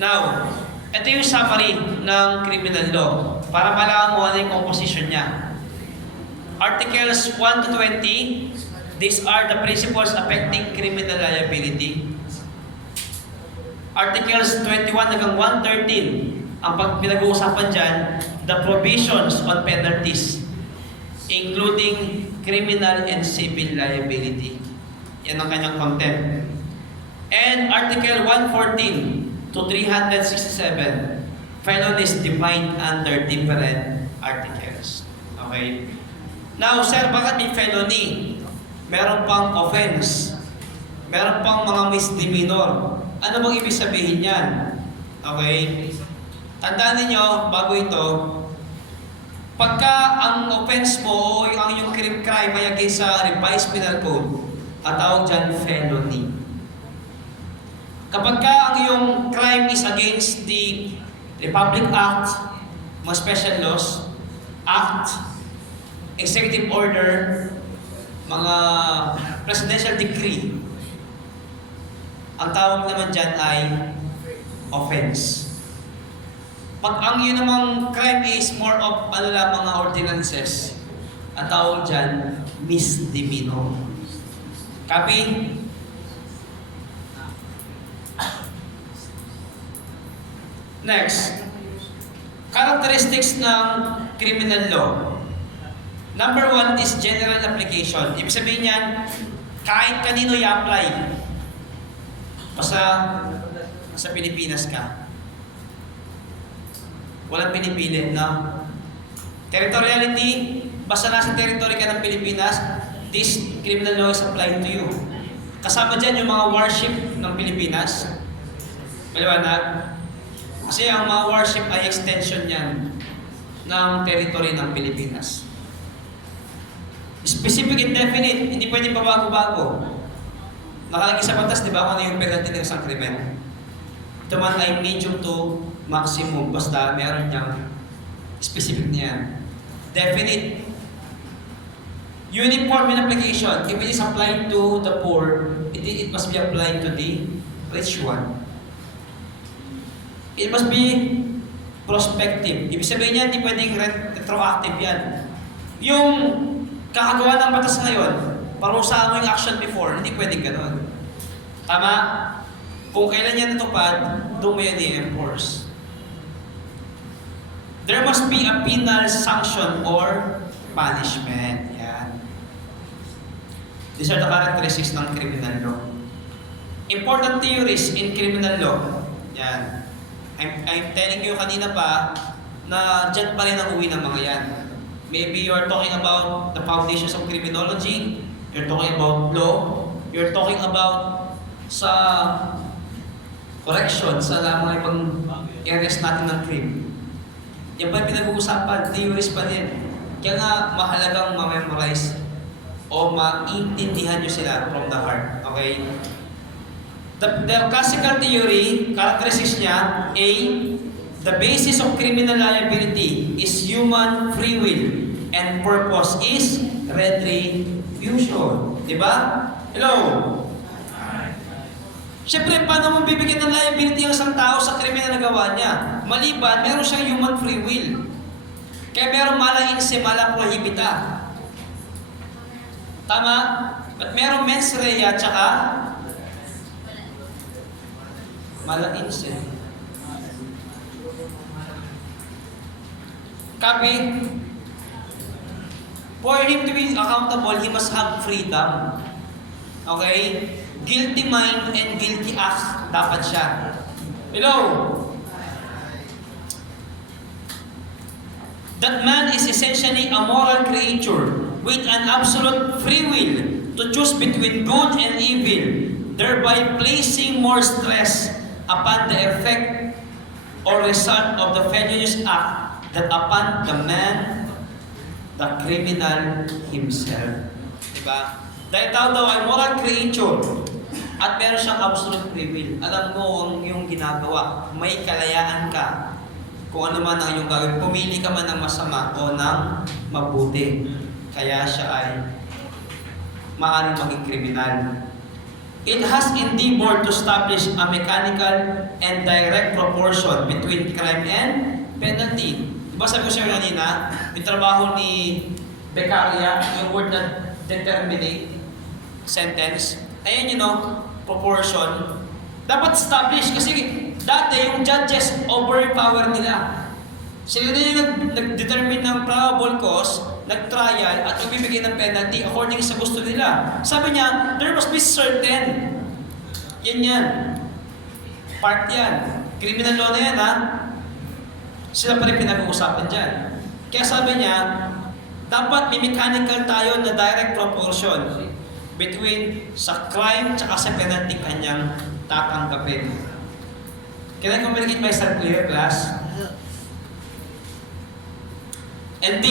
Now, ito yung summary ng criminal law para malaman mo ano yung composition niya. Articles 1 to 20, these are the principles affecting criminal liability. Articles 21 hanggang 113, ang pinag-uusapan dyan, the provisions on penalties, including criminal and civil liability. Yan ang kanyang content. And Article 114 to 367, felonies defined under different articles. Okay? Now, sir, bakit may felony? Meron pang offense. Meron pang mga misdemeanor. Ano bang ibig sabihin yan? Okay? Tandaan ninyo, bago ito, pagka ang offense mo o ang iyong crime ay against sa revised penal code, at tawag dyan felony. Kapag ka ang iyong crime is against the Republic Act, mga special laws, Act, Executive Order, mga Presidential Decree, ang tawag naman dyan ay offense. Pag ang yun namang crime is more of mga ordinances, ang tawag dyan, misdemeanor. Copy? Next, characteristics ng criminal law. Number 1 is general application. Ibig sabihin yan, kahit kanino i-apply. Basta sa Pilipinas ka. Walang pinipilit na. Territoriality, basta nasa territory ka ng Pilipinas, this criminal law is applied to you. Kasama dyan yung mga warship ng Pilipinas. Maliwanag? Kasi ang mga warship ay extension yan ng territory ng Pilipinas. Specific and definite, hindi pwedeng pabago-bago. Nakalagay sa batas, di ba, kung ano yung penalty ng isang krimen? Ito man ay medium to maximum, basta meron niyang specific niyan. Definite. Uniform in application, if it is applied to the poor, it must be applied to the rich one. It must be prospective. Ibig sabihin niya, hindi pwedeng retroactive yan. Yung kakagawa ng batas ngayon, parusahan mo yung action before, hindi pwedeng gano'n. Tama? Kung kailan yan natupad, doon mo yan i-enforce. There must be a penal sanction or punishment. Yan. These are the characteristics ng criminal law. Important theories in criminal law. Yan. I'm telling you kanina pa na dyan pa rin ang uwi ng mga yan. Maybe you're talking about the foundations of criminology, you're talking about law, you're talking about sa correction, sa mga ibang areas natin ng crime. Yan pa pinag-uusapan, theories pa din. Kaya nga mahalagang ma-memorize o maintindihan nyo sila from the heart. Okay? The classical theory, characteristics niya, A, the basis of criminal liability is human free will and purpose is retribution. Diba? Hello? Siyempre, paano mo bibigyan ng liability ang isang tao sa krimen na nagawa niya? Maliban, meron siyang human free will. Kaya meron mala inse, mala prohibita. Tama? At meron mens rea, tsaka mala inse. Copy? For him to be accountable, he must have freedom. Okay? Guilty mind and guilty act dapat siya. Hello? That man is essentially a moral creature with an absolute free will to choose between good and evil, thereby placing more stress upon the effect or result of the felonious act than upon the man, the criminal himself. Diba? Dahil tao daw ay moral creature at meron siyang absolute free will. Alam mo ang iyong ginagawa. May kalayaan ka kung ano man ang iyong gagawin. Pumili ka man ng masama o ng mabuti. Kaya siya ay maaaring maging kriminal. it has endeavored to establish a mechanical and direct proportion between crime and penalty. Diba sabi ko siya kanina, yung trabaho ni Beccaria, yung word na determinate sentence, ayan proportion. Dapat establish kasi dati yung judges overpower nila. Sila din yung nag-determine ng probable cause, nag-trial, at magbibigay ng penalty according sa gusto nila. Sabi niya, there must be certain. Yan. Part yan. Criminal law na yan, ha? Sila pa rin pinag-uusapan dyan. Kaya sabi niya, dapat may mechanical tayo na direct proportion between sa crime tsaka sa penalty kanyang tatanggapin. Can I communicate myself clear, class? And D,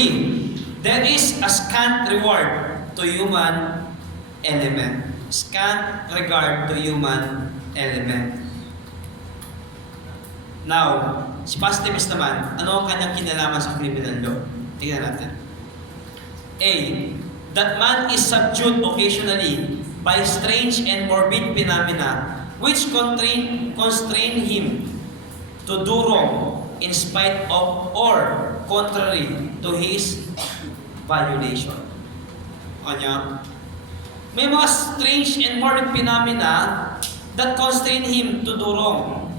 there is a scant reward to human element. Scant regard to human element. Now, si positivist naman, ano ang kanyang kinalaman sa criminal law? Tingnan natin. A, that man is subdued occasionally by strange and morbid phenomena which constrain him to do wrong in spite of or contrary to his violation. Kanya? May mga strange and morbid phenomena that constrain him to do wrong.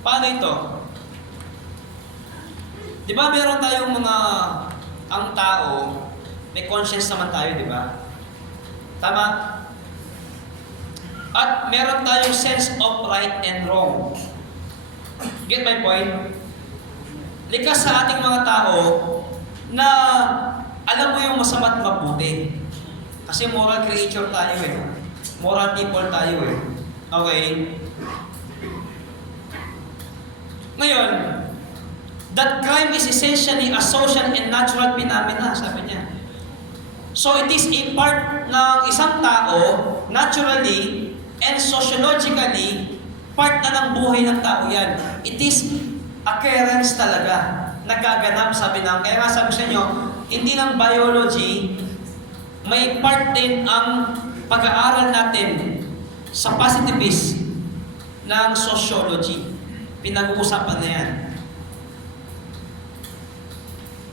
Paano ito? Di ba meron tayong ang tao, may conscience naman tayo, di ba? Tama? At meron tayong sense of right and wrong. Get my point? Likas sa ating mga tao na alam mo yung masama at mabuti. Kasi moral creature tayo Moral people tayo Okay? Ngayon, that crime is essentially a social and natural phenomena, sabi niya. So it is a part ng isang tao, naturally and sociologically, part na ng buhay ng tao yan. It is occurrence talaga. Nagaganap, sabi ng, kaya nga sabi sa inyo, hindi ng biology, may part din ang pag-aaral natin sa positivist ng sociology. Pinag-uusapan na yan.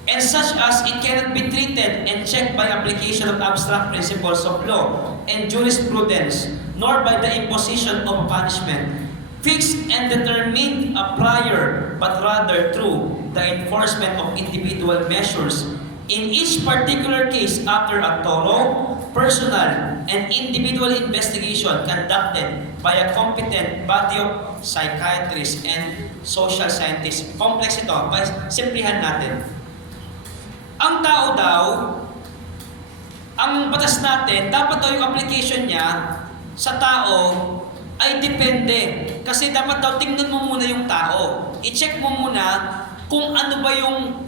And such as it cannot be treated and checked by application of abstract principles of law and jurisprudence, nor by the imposition of punishment, fixed and determined a prior, but rather through the enforcement of individual measures in each particular case after a thorough, personal, and individual investigation conducted by a competent body of psychiatrists and social scientists. Complex ito, simplihan natin. Ang tao daw, ang batas natin, dapat daw yung application niya sa tao ay depende. Kasi dapat daw tingnan mo muna yung tao. I-check mo muna kung ano ba yung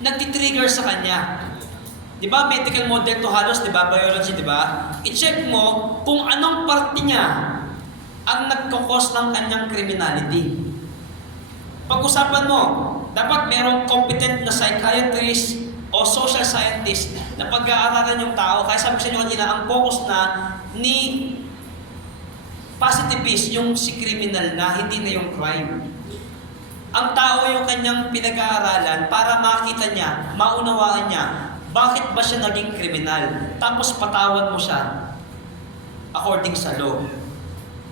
nagtitrigger sa kanya. Di ba? Medical model to halos, di ba? Biology, di ba? I-check mo kung anong parte niya ang nagkakos ng kanyang criminality. Pag-usapan mo, dapat merong competent na psychiatrist o social scientist na pag-aaralan yung tao. Kaya sabi sa inyo kanina, ang focus na ni positivist yung si criminal na, hindi na yung crime. Ang tao yung kanyang pinag-aaralan para makita niya, maunawaan niya, bakit ba siya naging kriminal? Tapos patawad mo siya according sa law.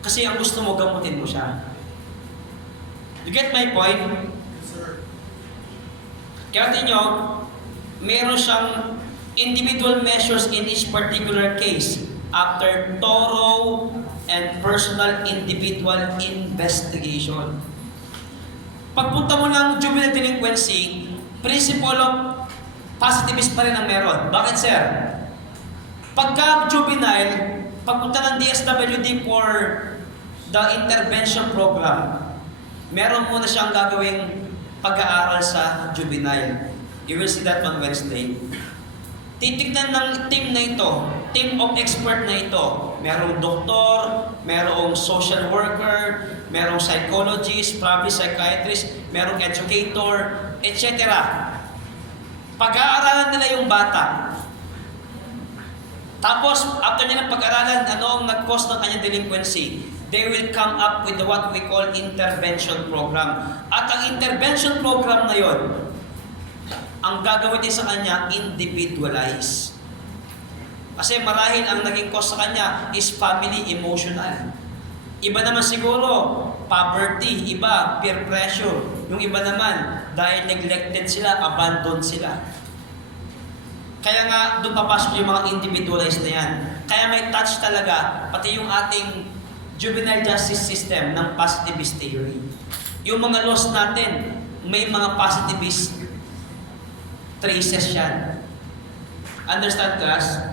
Kasi ang gusto mo, gamutin mo siya. You get my point? Sir. Kaya ninyo, meron siyang individual measures in each particular case after thorough and personal individual investigation. Pagpunta mo ng juvenile delinquency, principle of positivist pa rin ang meron. Bakit, sir? Pagka juvenile, pagpunta ng DSWD for the intervention program, meron muna siyang gagawing pag-aaral sa juvenile. You will see that on Wednesday. Titignan ng team na ito, team of expert na ito. Merong doktor, merong social worker, merong psychologist, probably psychiatrist, merong educator, etc. Pag-aaralan nila yung bata. Tapos, after niya ng pag-aralan, ano ang nag-cause ng kanyang delinquency? They will come up with what we call intervention program. At ang intervention program na yon, ang gagawin din sa kanya, individualize. Kasi marahil ang naging cause sa kanya is family emotional. Iba naman siguro, poverty. Iba, peer pressure. Yung iba naman, dahil neglected sila, abandoned sila. Kaya nga, doon papasok yung mga individualized na yan. Kaya may touch talaga, pati yung ating juvenile justice system ng positivist theory. Yung mga laws natin, may mga positivist traces yan. Understand, class?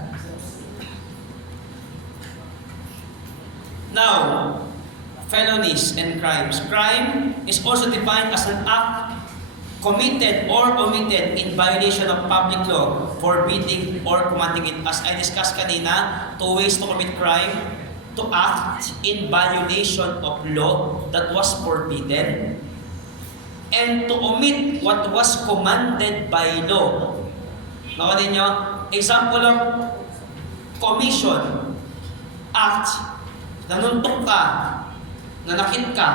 Now, felonies and crimes. Crime is also defined as an act committed or omitted in violation of public law, forbidding or commanding it. As I discussed kanina, 2 ways to commit crime: to act in violation of law that was forbidden, and to omit what was commanded by law. Nakunin nyo? Example of commission: act, nanuntok ka, nanakit ka,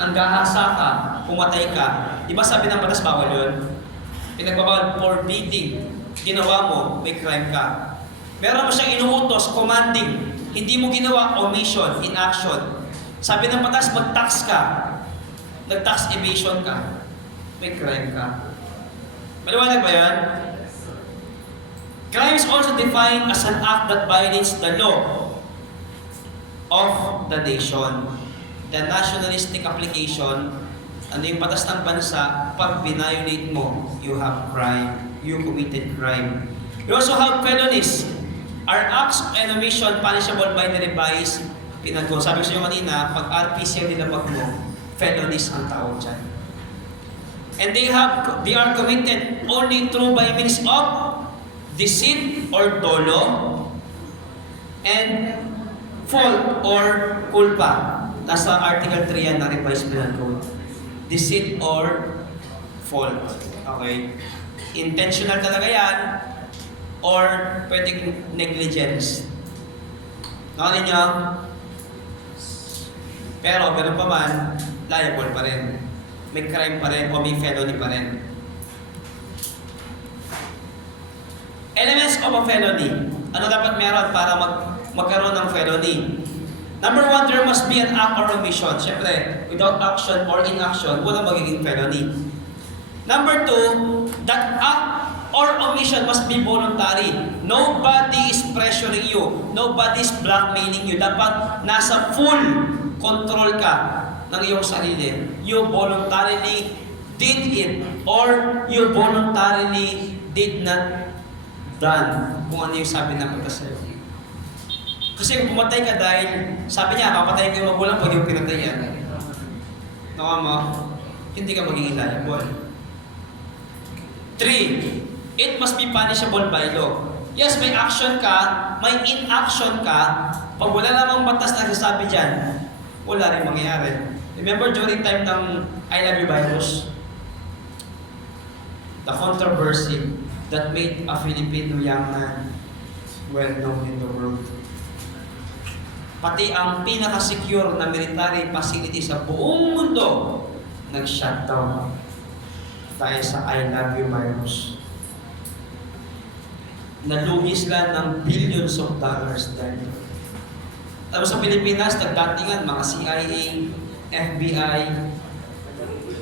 nanggahasa ka, pumatay ka. Di ba sabi ng batas bawal yun? Pinagbabawal, forbidding. Ginawa mo, may crime ka. Meron mo siyang inuutos, commanding. Hindi mo ginawa, omission, inaction. Sabi ng batas, mag-tax ka. Nag-tax evasion ka. May crime ka. Maliwanag ba yan? Crime is also defined as an act that violates the law of the nation. The nationalistic application, ano yung batas ng bansa, pag binayolate mo, you have crime. You committed crime. You also have felonies. Are acts and omission punishable by the revised penal code? Sabi ko sa inyo kanina, pag RPC ang nilabag mo, felonies ang tawag dyan. And they are committed only through by means of deceit or dolo and fault or culpa. Nasa Article 3 yan ng revised penal code. Deceit or fault. Okay? Intentional talaga yan or pwedeng negligence. Nakunin nyo? Pero ganun pa man, liable pa rin. May crime pa rin o may felony pa rin. Elements of a felony. Ano dapat meron para magkaroon ng felony? Number 1, there must be an act or omission. Siyempre, without action or inaction, walang magiging felony. Number 2, that act or omission must be voluntary. Nobody is pressuring you. Nobody is blackmailing you. Dapat nasa full control ka ng iyong sarili. You voluntarily did it or you voluntarily did not done kung ano yung sabi ng batas sa'yo. Kasi kung pumatay ka dahil, sabi niya, papatayin ko yung magulang, pwede yung pinatayan. Nawa mo, hindi ka magiging liable. 3, it must be punishable by law. Yes, may action ka, may inaction ka, pag wala namang batas na sasabi dyan, wala rin mangyayari. Remember during time ng I Love You virus? The controversy that made a Filipino young man well known in the world. Pati ang pinaka-secure na military facility sa buong mundo nag-shutdown dahil sa I Love You virus. Nalugi sila ng billions of dollars dahil. Tapos sa Pilipinas, nagdatingan mga CIA, FBI,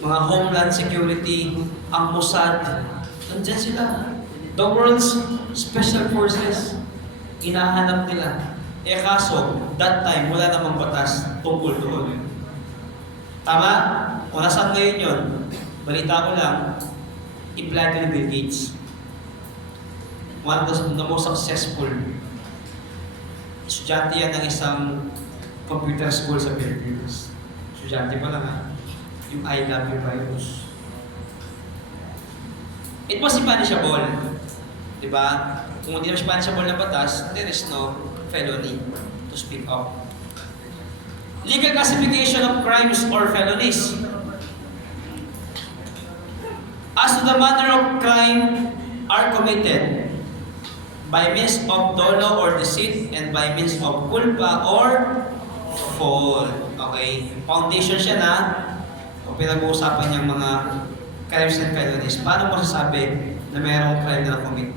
mga Homeland Security, ang Mossad, nandiyan sila. The world's special forces, inahanap nila. Eh kaso, that time, wala namang batas tungkol doon. Tama? Kung nasaan ngayon yun, balita ko lang, i-plan ni Bill Gates. One of the most successful estudyante yan ng isang computer school sa Philippines. Estudyante pa lang ha. Yung I Love You virus. It must be punishable. Diba? Kung hindi naman siya punishable na batas, there is no felony to speak of. Legal classification of crimes or felonies. As to the manner of crime are committed, by means of dolo or deceit, and by means of culpa or fault. Okay? Foundation siya na o pinag-uusapan niyang mga crimes and felonies. Paano mo sasabi na mayroong crime na na-commit?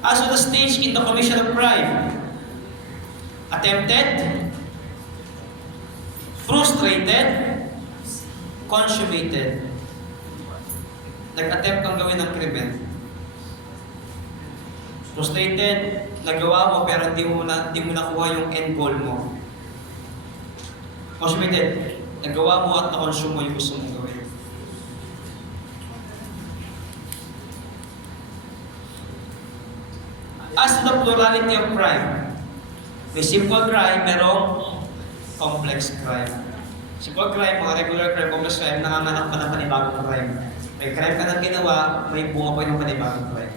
As to the stage in the commission of crime: attempted, frustrated, consummated. Nag-attempt kang gawin ng krimen. Frustrated, nagawa mo pero hindi mo nakuha yung end goal mo. Consummated, nagawa mo at na-consume mo yung gusto mong gawin. As to the plurality of crime: may simple crime, merong complex crime. Simple crime, mga regular crime, complex crime, nanganganak pa ng panibagong crime. May crime ka nang ginawa, may bunga pa yung panibagong crime.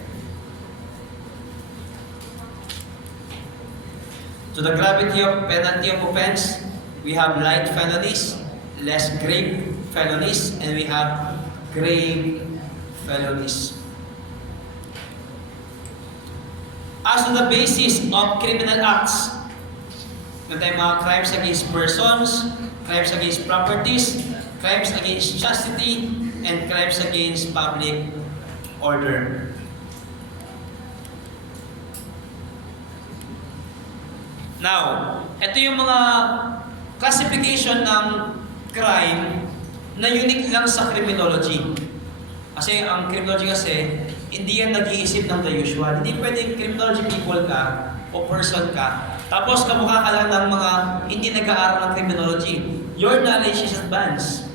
To the gravity of penalty of offense, we have light felonies, less grave felonies, and we have grave felonies. As to the basis of criminal acts, meron tayong mga crimes against persons, crimes against properties, crimes against chastity, and crimes against public order. Now, ito yung mga classification ng crime na unique lang sa criminology. Kasi ang criminology kasi, hindi yan nag-iisip ng the usual. Hindi pwedeng criminology people ka o person ka, tapos kamukha ka lang ng mga hindi nag-aaral ng criminology. Your knowledge is advanced.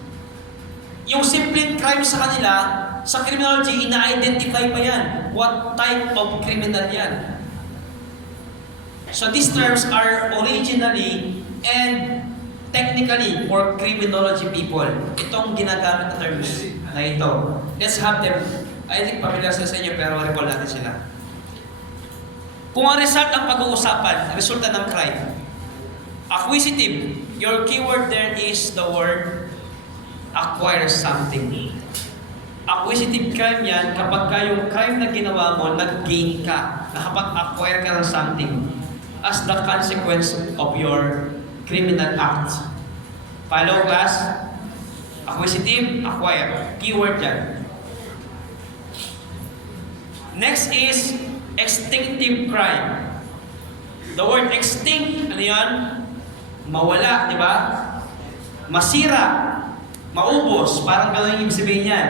Yung simpleng crime sa kanila, sa criminology, ina-identify pa yan. What type of criminal yan? So these terms are originally and technically for criminology people. Itong ginagamit na terms na ito. Let's have them. I think familiar sa inyo pero recall natin sila. Kung ang result ang pag-uusapan, resulta ng crime, acquisitive, your keyword there is the word acquire something. Acquisitive crime yan kapag yung crime na ginawa mo, nag-gain ka, nakapag-acquire ka ng something as the consequence of your criminal act. Follow class? Acquisitive, acquire. Keyword yan. Next is extinctive crime. The word extinct, ano yan? Mawala, di ba? Masira, maubos, parang gano'n yung sabihin yan.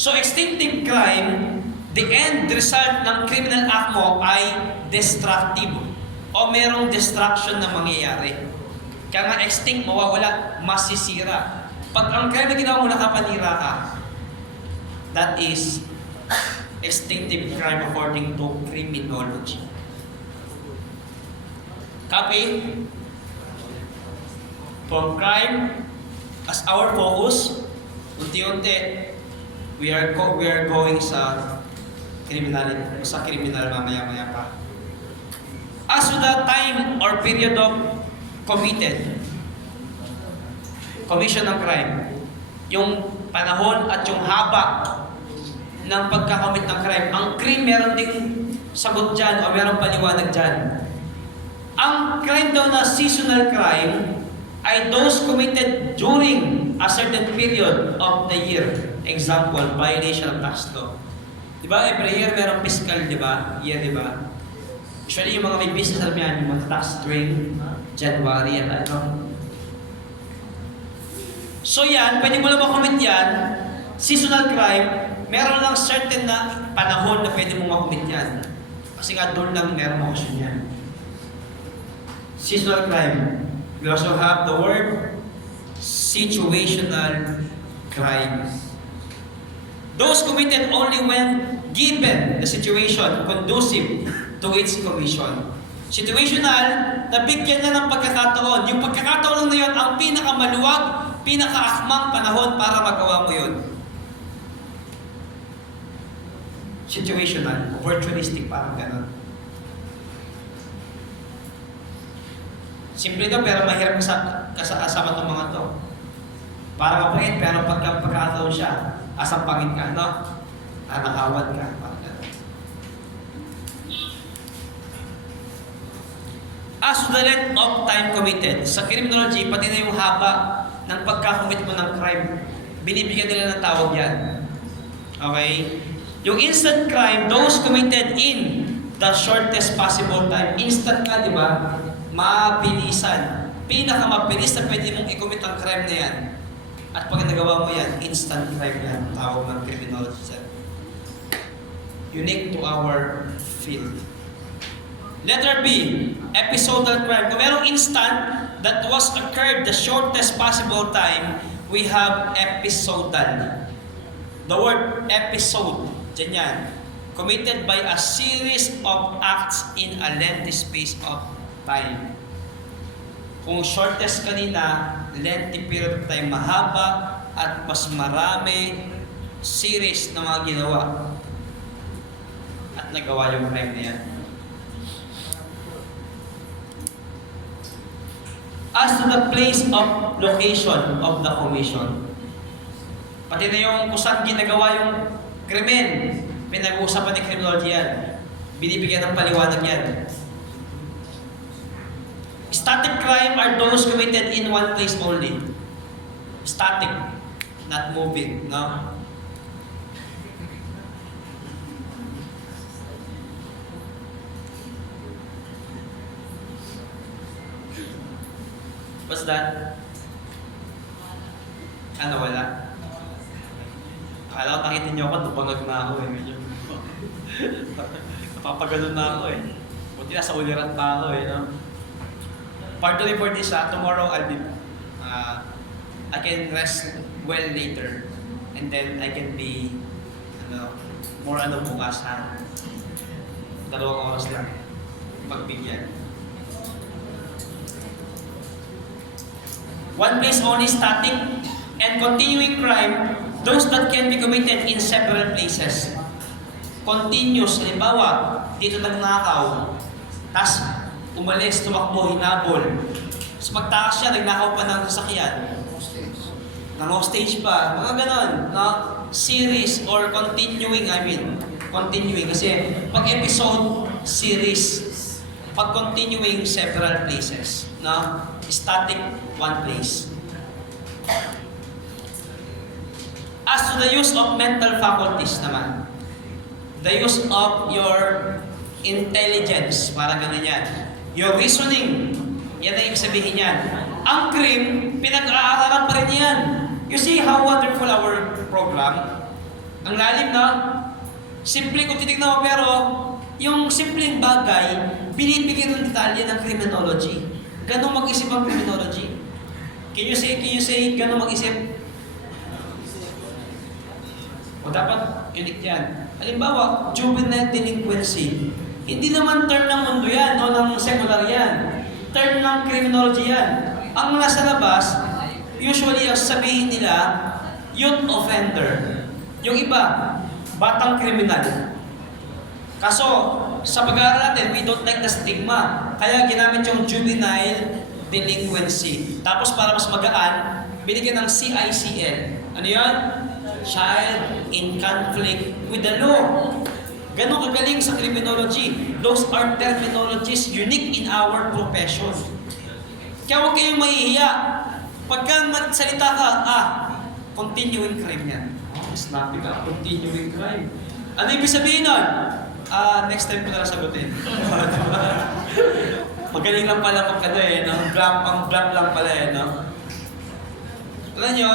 So extinctive crime, the end result ng criminal act mo ay destructive o merong destruction na mangyayari. Kaya nga extinct, mawawala, masisira. Pag ang crime na ginawa mo nakapanira ka, that is extinctive crime according to criminology. Copy? From crime as our focus, unti-unti, we are going sa criminal mamaya-maya pa. As to the time or period of commission ng crime, yung panahon at yung haba ng pagkakomit ng crime. Ang crime meron ding sagot dyan o meron paliwanag dyan. Ang crime daw na seasonal crime ay those committed during a certain period of the year. Example, violation of tax law. Diba, every year merong fiscal, diba? Year, diba? Usually yung mga may business, alam yan, yung mga tax during January at ano. So yan, pwede mo lang makomit yan. Seasonal crime, meron lang certain na panahon na pwede mong makomit yan. Kasi nga doon lang meron okasyon yan. Seasonal crime. We also have the word situational crime. Those committed only when given the situation conducive to its commission. Situational, nabigyan na ng pagkakataon. Yung pagkakataon lang na yun ang pinakamaluwag, pinakaakmang panahon para magawa mo yun. Situational, opportunistic, parang gano'n. Simple ito, pero mahirap kasama itong mga to. Para mapait, pero pagkakataon siya, asampangin ka, no? Nanakawan ka. Parang ganun. As to the length of time committed, sa criminology, pati na yung haba ng pagkakomit mo ng crime, binibigyan nila ng tawag yan. Okay? Yung instant crime, those committed in the shortest possible time. Instant ka, di ba? Mabilisan. Pinakamabilis na pwede mong i-commit ang crime na yan. At pag nagawa mo yan, instant crime yan. Tawag ng criminology set. Unique to our field. Letter B, episodal crime. Kung merong instant that was occurred the shortest possible time, we have episodal. The word episode, dyan yan, committed by a series of acts in a lengthy space of time. Kung shortest kanina, lengthy period of time, mahaba at mas marami series na mga ginawa. At nagawa yung crime na yan. As to the place of location of the commission, pati na yung kung saan ginagawa yung krimen, pinag-uusapan ni Criminology yan. Binibigyan ng paliwanag yan. Static crime are those committed in one place only. Static, not moving, no? What's that? Ano, wala? Akala ko nakitin niyo ako, nabangag na ako eh. Medyo. Napapaganon na ako eh. Buti nasa uliran pa ako eh, no? Partly for this, tomorrow I'll be, I can rest well later. And then I can be, more bukas ha. 2 oras lang. Pagbigyan. One place only, static and continuing crime, those that can be committed in several places. Continuous, halimbawa, dito nagnakaw, tas umalis, tumakbo, hinabol. Tapos pagtakas siya, nagnakaw pa ng sasakyan. Nang-hostage pa, mga ganon, no? Series or continuing, continuing. Kasi pag episode, series. Pag continuing, several places, no? Static, one place. As to the use of mental faculties naman, the use of your intelligence, parang ganun yan. Your reasoning, yan ang ibig sabihin yan. Ang crime, pinag-aaralan pa rin yan. You see how wonderful our program? Ang lalim na, simple kung titignan mo, pero yung simpleng bagay, binibigyan ng detalye ng criminology. Ganong mag-isip ang criminology? Can you say, ganong mag-isip? O dapat, unique yan. Halimbawa, juvenile delinquency. Hindi naman term ng mundo yan, o ng secular yan. Term ng criminology yan. Ang nasa labas, usually ang sabihin nila, youth offender. Yung iba, batang kriminal. Kaso, sa pag-aaral natin, we don't like the stigma. Kaya ginamit yung juvenile delinquency. Tapos para mas magaan, binigyan ng CICL. Ano yun? Child in conflict with the law. Ganon kagaling sa criminology. Those are terminologies unique in our profession. Kaya huwag kayong mahihiya. Pagka magsalita ka, continuing crime yan. Snappy ka, continuing crime. Ano ibig sabihin nun? Next time ko na sagutin. Magaling lang pala magkano eh, no? Blam lang pala eh, no? Alam nyo,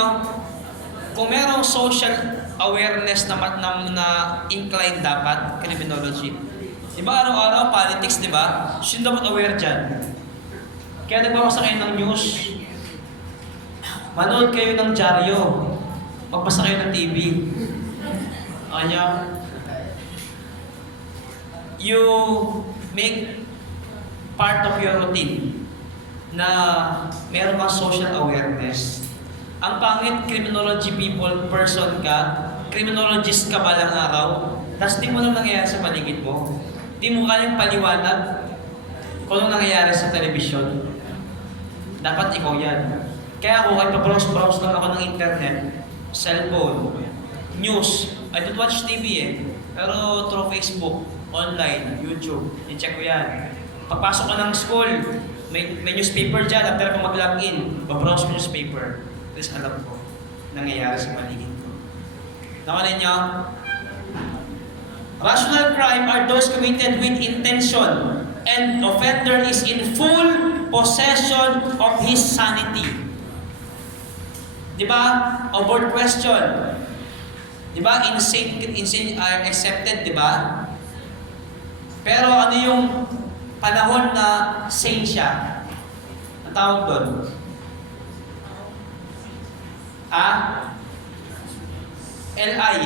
kung merong social awareness na inclined dapat, criminology. Diba araw-araw, politics, diba? Sino dapat aware dyan? Kaya nagbabasa kayo ng news. Manood kayo ng dyaryo. Magbasa kayo ng TV. Kanya, you make part of your routine na meron kang social awareness. Ang pangit, criminology person ka, criminologist ka balang araw, tapos di mo lang nangyayari sa paligid mo. Di mo kayang paliwanag kung anong nangyayari sa telebisyon. Dapat ikaw yan. Kaya ako, kahit pa-browse lang ako ng internet, cellphone, news, I don't watch TV eh. Pero through Facebook, online, YouTube, i-check ko yan. Pagpasok ko ng school, may newspaper dyan, after ko mag-login, babrowse ko newspaper. Tapos alam ko, nangyayari sa paligid ko. Nakunin niyo? Rational crime are those committed with intention and offender is in full possession of his sanity. Diba? Abort question. Diba? Insane are accepted, diba? Pero ano yung panahon na sane siya? Ang tawag doon? LI.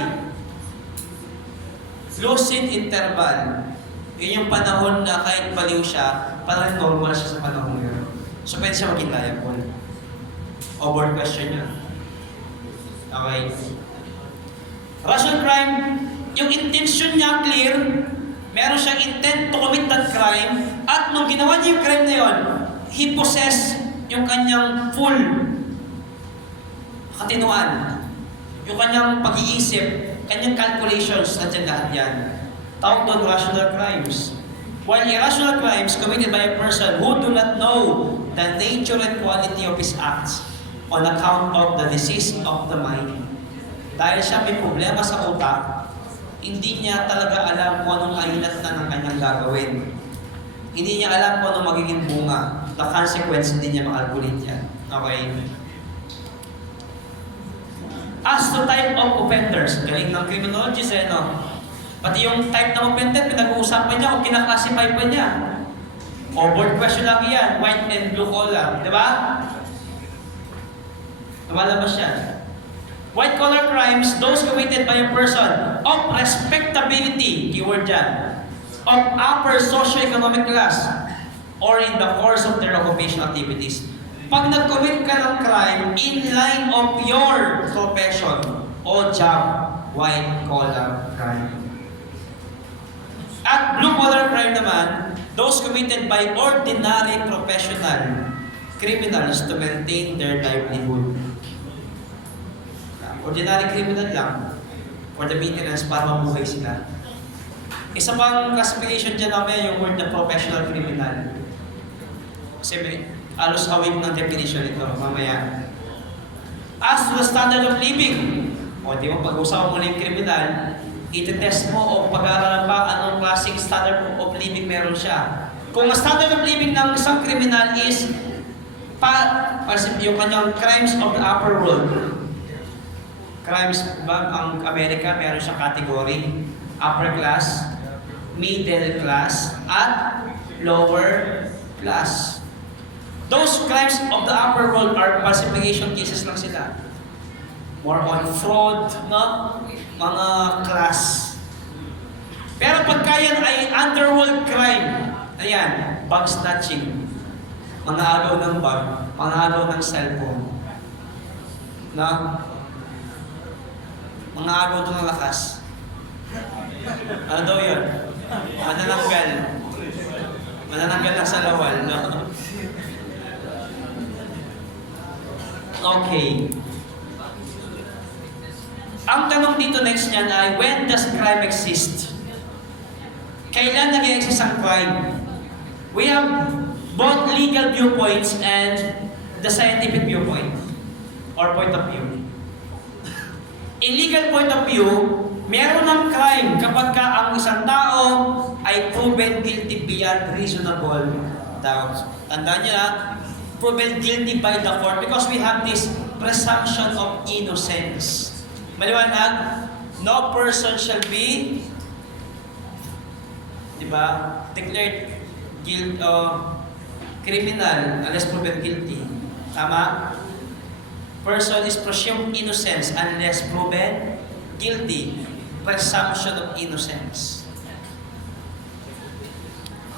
Lucid interval. Yun yung panahon na kahit baliw siya, parang normal siya sa panahon yun. So pwede siya maging liable. Abort question yun. Okay. Rational crime, yung intention niya clear, meron siyang intent to commit that crime, at nung ginawa niya yung crime na yun, he possess yung kanyang full katinuan, yung kanyang pag-iisip, kanyang calculations, nandiyan lahat yan. Tawag doon rational crimes. While irrational crimes committed by a person who do not know the nature and quality of his acts on account of the disease of the mind. Dahil siya may problema sa utak, hindi niya talaga alam kung anong ainat na ng kanyang gagawin. Hindi niya alam kung anong magiging bunga. The consequence, hindi niya makalkulit yan. Okay? As to type of offenders, galing ng criminology sa pati yung type ng offender, pinag-uusapan niya o kinaklasify pa niya. O board question lang yan, white and blue collar. Di ba? Lumalabas yan. White collar crimes, those committed by a person of respectability, keyword dyan, of upper socioeconomic class, or in the course of their occupational activities. Pag nag-commit ka ng crime in line of your profession o job, white collar crime. At blue collar crime naman, those committed by ordinary professional criminals to maintain their livelihood. Ordinary criminal lang for the maintenance para mabuhay sila. Isa pang classification dyan namin yung word na professional criminal. Kasi may alos awig ng definition ito mamaya. As to the standard of living, o di mo pag-usapan mo yung criminal, iti-test mo o pag-aaralan pa anong klaseng standard of living meron siya. Kung ang standard of living ng isang criminal is yung kanyang crimes of the upper world, crimes ba ang Amerika meron siyang category, upper class, middle class, at lower class. Those crimes of the upper world are falsification cases lang sila. More on fraud, no? Mga class. Pero pagka yan ay underworld crime, ayan, bag snatching, mga agaw ng bag, mga agaw ng cellphone, no? Mga agaw ito ng lakas. Ano daw yun? Manananggal. Manananggal ng salawal, no? Okay. Ang tanong dito next niyan ay, when does crime exist? Kailan nag-exist ang crime? We have both legal viewpoints and the scientific viewpoint or point of view. In legal point of view, meron ng crime kapag ka ang isang tao ay proven guilty beyond reasonable doubt. Tandaan niyo na, proven guilty by the court because we have this presumption of innocence. Maliwanag, no person shall be, declared criminal unless proven guilty. Tama? Person is presumed innocence unless proven guilty. Presumption of innocence.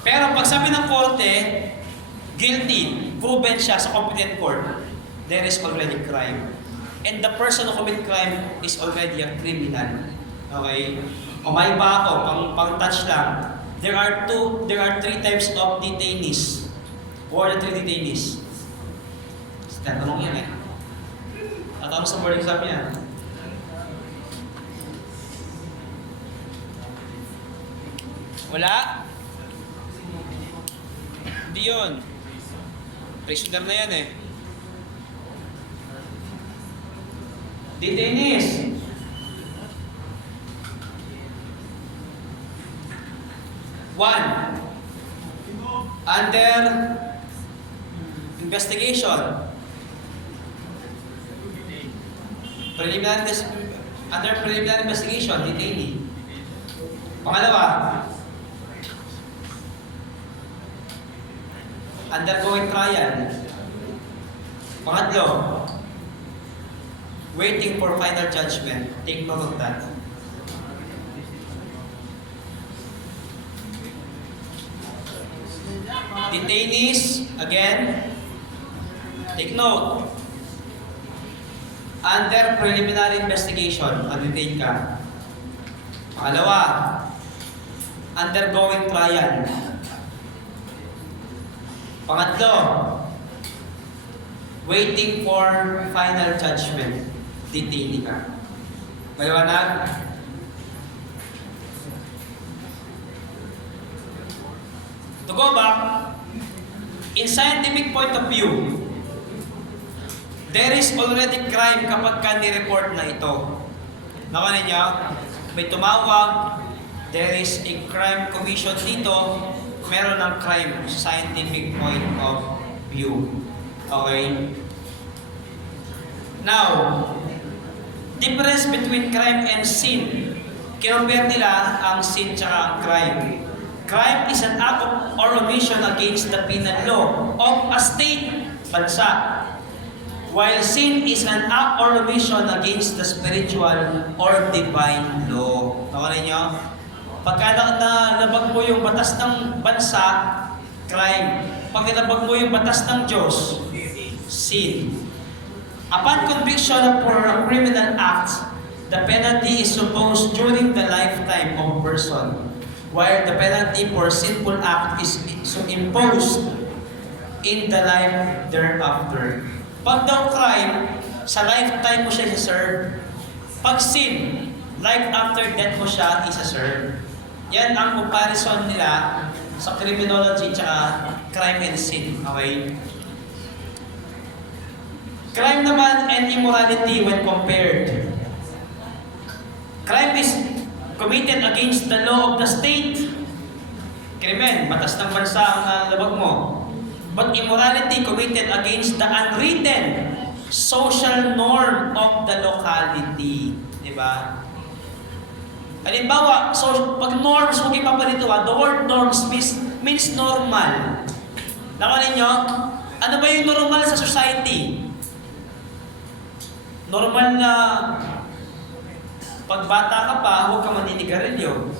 Pero pag sabi ng korte, guilty, proven siya sa competent court, there is already crime. And the person who commit crime is already a criminal. Okay? O may ba ako, pang-touch lang. There are three types of detainees. Who are the three detainees? Tatanong yan eh. Tatanong sa board exam yan. Wala? Hindi yun. Prisoner na yan eh. Detainees. One, under investigation. Under preliminary investigation, detainee. Pangalawa, undergoing trial. Pangatlo, waiting for final judgment. Take note of that. Detainees, again, take note. Under preliminary investigation, detain ka. Pangalawa, undergoing trial. Pangatlo, waiting for final judgment. Detainee ka. Maliwanag? To go back, in scientific point of view, there is already crime kapag ka ni-report na ito. Nakanin niyo? May tumawag, there is a crime commission dito, meron ng crime sa scientific point of view. Okay? Now, difference between crime and sin. Kinompare nila ang sin tsaka ang crime. Crime is an act or omission against the penal law of a state, bansa. While sin is an act or omission against the spiritual or divine law. Nakanin niyo? Pagka nabag mo yung batas ng bansa, crime. Pag nabag mo yung batas ng Diyos, sin. Upon conviction for a criminal act, the penalty is imposed during the lifetime of person, while the penalty for sinful act is imposed in the life thereafter. Pag daw crime, sa lifetime mo siya isa-serve. Pag sin, life after death mo siya isa-serve. Yan ang comparison nila sa criminology tsaka crime and sin. Okay? Crime naman and immorality when compared. Crime is committed against the law of the state. Krimen, batas ng bansa ang labag mo. But immorality committed against the unwritten social norm of the locality. Diba? Halimbawa, so pag norms, huwag ipapalito the word norms means normal. Nakanin nyo? Ano ba yung normal sa society? Normal na pag bata ka pa, huwag ka maninigarilyo.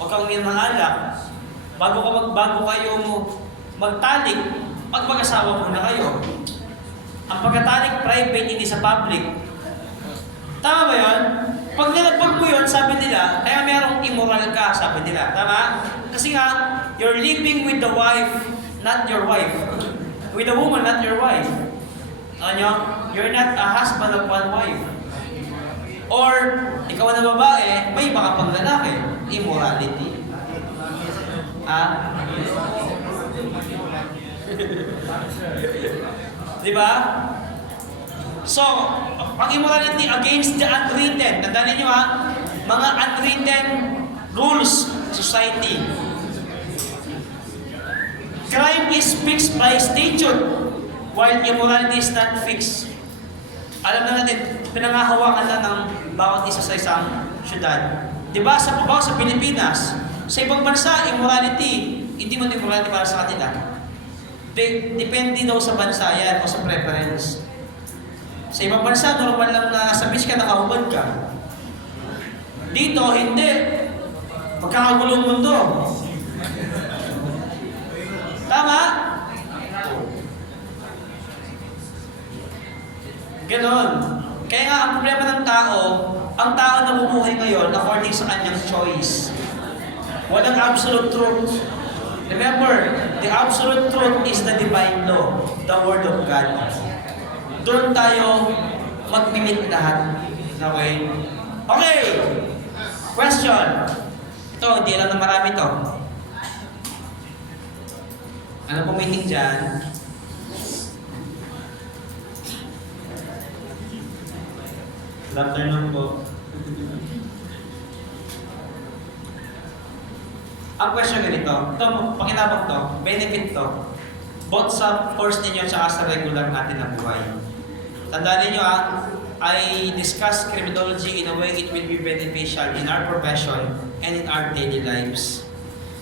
Huwag kang minangalak. Bago kayo magtalik, pag mag-asawa muna kayo. Ang pagkatalik private, hindi sa public. Tama ba yun? Pag nilagpag mo yun, sabi nila, kaya merong immoral ka, sabi nila. Tama? Kasi nga, you're living with the wife, not your wife. With the woman, not your wife. Ano nyo? You're not a husband of one wife. Or, ikaw na babae, may iba ka pang lalaki. Immorality. Diba? So, ang immorality against the unwritten. Tandaan niyo mga unwritten rules society. Crime is fixed by statute, while immorality is not fixed. Alam na natin, pinangahawakan na ng bawat isa sa isang syudad. Diba sa Pilipinas, sa ibang bansa, immorality, hindi mo immorality para sa kanila. Depende daw sa bansa yan o sa preference. Sa ibang bansa, normal lang na sa beach ka, nakahubad ka. Dito, hindi. Pagkakagulong mundo. Tama? Ganon. Kaya nga, ang problema ng tao, ang tao na bumuhay ngayon according sa kanyang choice. Walang absolute truth. Remember, the absolute truth is the divine law, the Word of God. Doon tayo magpimit lahat. Okay? Okay! Question. Ito, hindi alam na marami to. Ano pong meaning dyan? Good afternoon po. Ang question ganito, ito, pakinabang to, benefit to, both sa course ninyo at sa regular natin na buhay. Tandaan ninyo I discuss criminology in a way it will be beneficial in our profession and in our daily lives.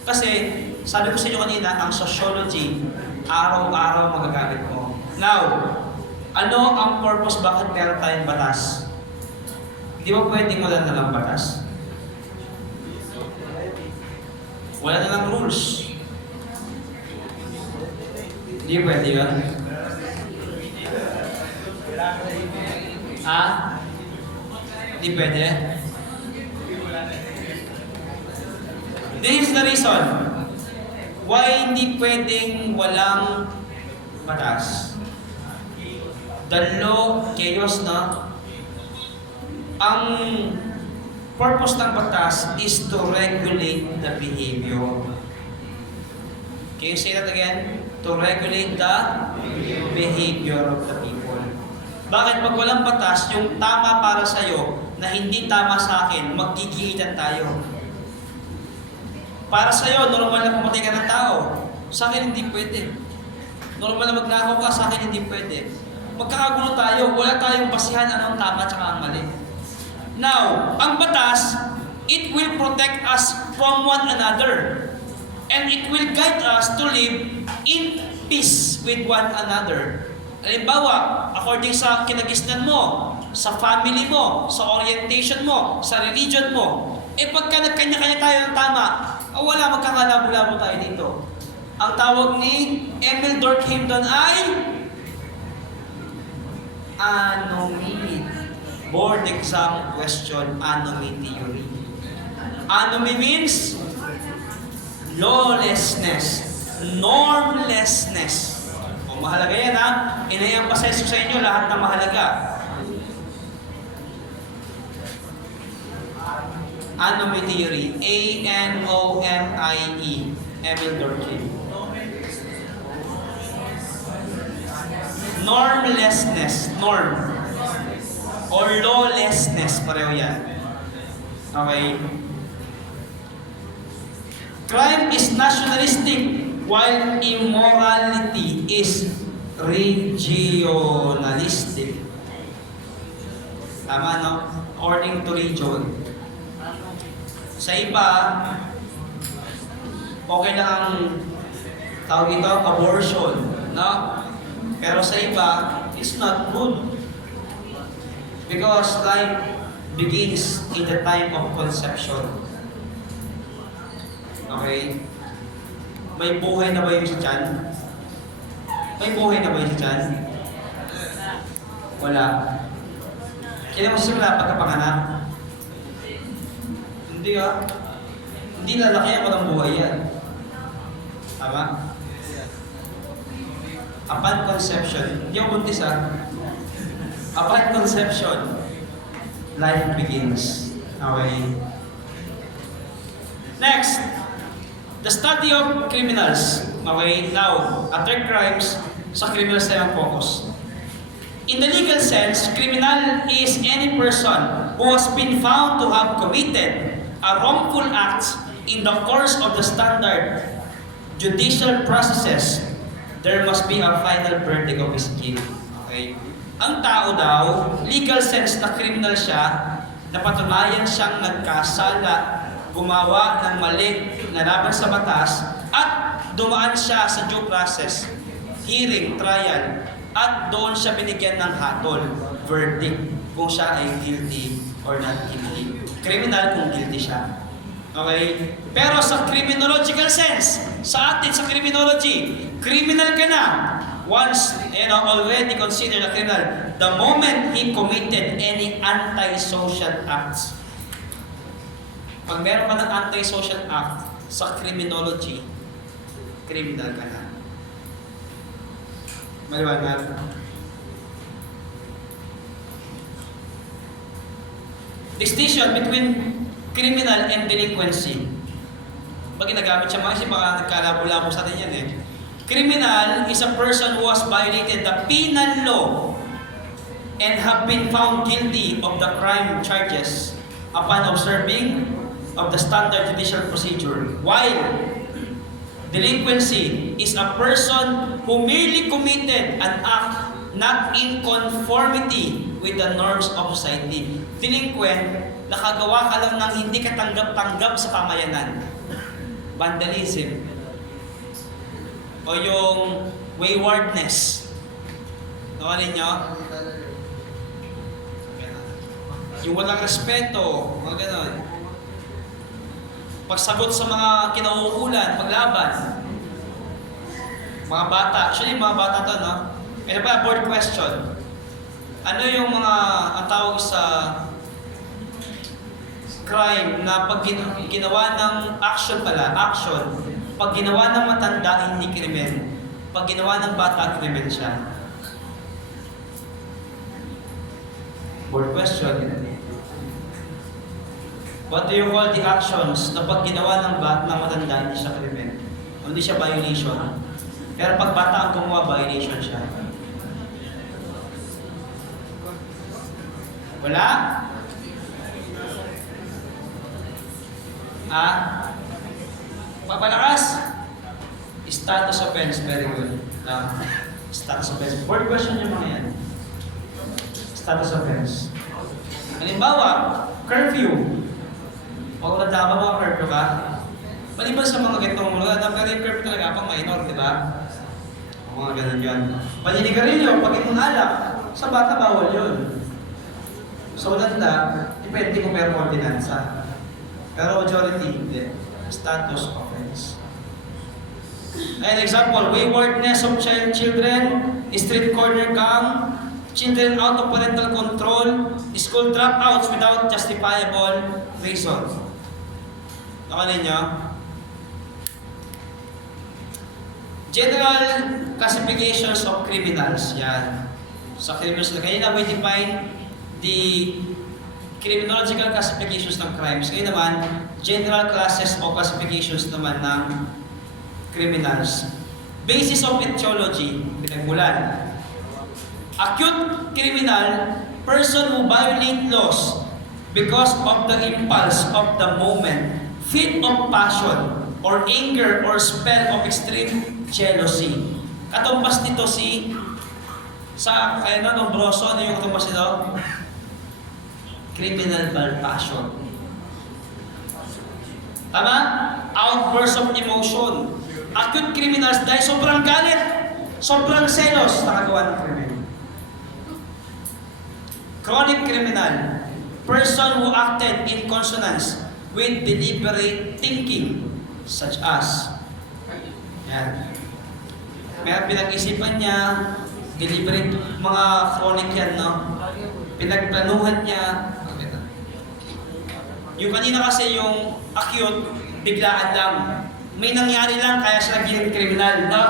Kasi, sabi ko sa inyo kanina, ang sociology, araw-araw magagamit mo. Now, ano ang purpose bakit meron tayong batas? Di ba pwedeng wala na lang batas? Wala na lang rules. Hindi pwede yun. Hindi pwede. This is the reason why hindi pwedeng walang batas. The law, chaos na. Ang purpose ng batas is to regulate the behavior. Can you say that again? To regulate the behavior of the people. Bakit pag walang batas, yung tama para sa'yo na hindi tama sa akin, magkikiitan tayo. Para sa'yo, normal na pumatay ka ng tao. Sa akin hindi pwede. Normal na magnakaw ka, sa akin hindi pwede. Magkakagulo tayo, wala tayong basihan anong tama at ang mali. Now, ang batas, it will protect us from one another. And it will guide us to live in peace with one another. Halimbawa, according sa kinagisnan mo, sa family mo, sa orientation mo, sa religion mo, pagka nagkanya-kanya tayo ng tama, wala, magkakalabo-labo tayo dito. Ang tawag ni Emil Durkheim doon ay anomy. Board exam question, anomy theory. Anomy means lawlessness, normlessness. O mahalaga yan Inay-emphasize ko sa inyo lahat na mahalaga. Anomy theory, A-N-O-M-I-E, Emil Durkheim. Normlessness, norm. Or lawlessness, pareho yan. Okay? Crime is nationalistic, while immorality is regionalistic. Tama, no? According to region. Sa iba, okay lang ang tawag ito, abortion, no? Pero sa iba, it's not good. Because life begins in the time of conception. Okay? May buhay na ba yun sa tiyan? May buhay na ba yun sa tiyan? Wala. Kailan mo simula pagkapanganak? Hindi Hindi lalaki ang walang buhay yan. Tama? Upon conception, hindi ako buntis Upon conception, life begins. Okay? Next, the study of criminals. Okay, now, after crimes, sa criminals tayo ang focus. In the legal sense, criminal is any person who has been found to have committed a wrongful act in the course of the standard judicial processes. There must be a final verdict of his guilt. Okay? Ang tao daw, legal sense na criminal siya, napatunayan siyang nagkasala, gumawa ng mali na laban sa batas, at dumaan siya sa due process, hearing, trial, at doon siya binigyan ng hatol, verdict, kung siya ay guilty or not guilty. Criminal kung guilty siya. Okay? Pero sa criminological sense, sa atin sa criminology, criminal ka na. Once, already considered a criminal, the moment he committed any anti-social acts. Pag meron ka ng anti-social act sa criminology, criminal ka na. Maliwanag. Distinction between criminal and delinquency. Pag ginagamit siya mga kasi baka nagkalabo-labo sa atin yan eh. Criminal is a person who has violated the penal law and have been found guilty of the crime charges upon observing of the standard judicial procedure. While delinquency is a person who merely committed an act not in conformity with the norms of society. Delinquent, nakagawa ka lang ng hindi katanggap-tanggap sa pamayanan. Vandalism. O yung waywardness. Nakalin nyo? Yung walang respeto, mga ganon. Pagsagot sa mga kinauukulan, paglaban. Mga bata, actually mga bata to, no? Ano ba, board question. Ano yung mga, ang tawag sa crime na pag ginawa ng action, pag ginawa ng matanda, hindi krimen. Pag ginawa ng bata, krimen siya. Board question. What do you call the actions na pag ginawa ng matanda, hindi siya krimen? O hindi siya violation? Pero pag bata ang gumawa, violation siya. Wala? Papalakas? Status offense, very good. Status offense. Board question yung mga yan. Status offense. Halimbawa, curfew. Pag nadama mga curfew ka, maliban sa mga gantong mga pero yung curfew talaga pang minor, di ba? Mga ganun-gan. Paninigarilyo, pag inunalak, sa bata bawal yun. So, nanda, depende kung mayroong ordinansa. Pero majority, hindi. Status offense. An example, waywardness of children, street corner gang, children out of parental control, school dropouts without justifiable reason. Nakalin nyo? General classifications of criminals. Yan. Sa criminals na kanina, we define the criminological classifications ng crimes. Ngayon naman, general classes o classifications naman ng criminals. Basis of etiology, pinagmulan. Acute criminal, person who violate laws because of the impulse of the moment, fit of passion, or anger or spell of extreme jealousy. Katumbas nito sa Nombroso, ano yung katumbas nito? Criminal passion. Tama? Outburst of emotion. Acute criminals dahil sobrang galit, sobrang selos, nakagawa ng krimen. Chronic criminal, person who acted in consonance with deliberate thinking, such as, yan. May pinag-isipan niya, deliberate, mga chronic yan, no? Pinagplanuhan niya. Yung kanina kasi yung acute, biglaan lang. May nangyari lang, kaya siya naging kriminal, no?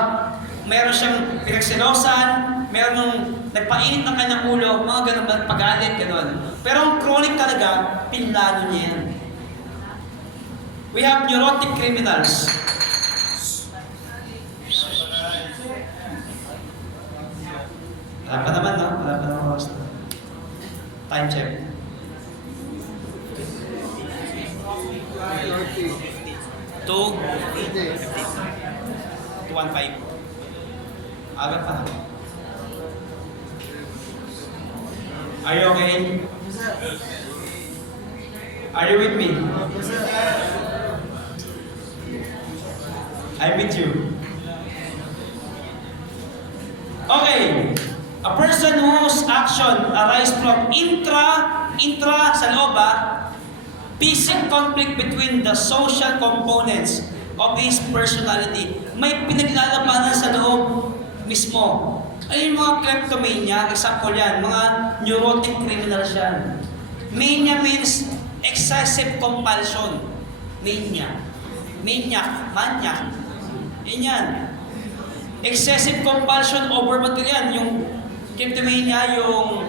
Meron siyang pinagselosan, meron nung nagpainit ng kanyang ulo, mga ganun, pagalit, ganun. Pero ang chronic talaga, pinlano niya yan. We have neurotic criminals. Wala pa naman, no? Wala pa naman oras. Time check. 2:15. Agad pa. Are you okay? Are you with me? I'm with you. Okay. A person whose action arise from intra sa loob, basic conflict between the social components of his personality. May pinaglalabanan sa loob mismo. Ay yung mga kleptomania, example yan, mga neurotic criminals yan. Mania means excessive compulsion. Maniac. Yan. Excessive compulsion over material. Yung kleptomania, yung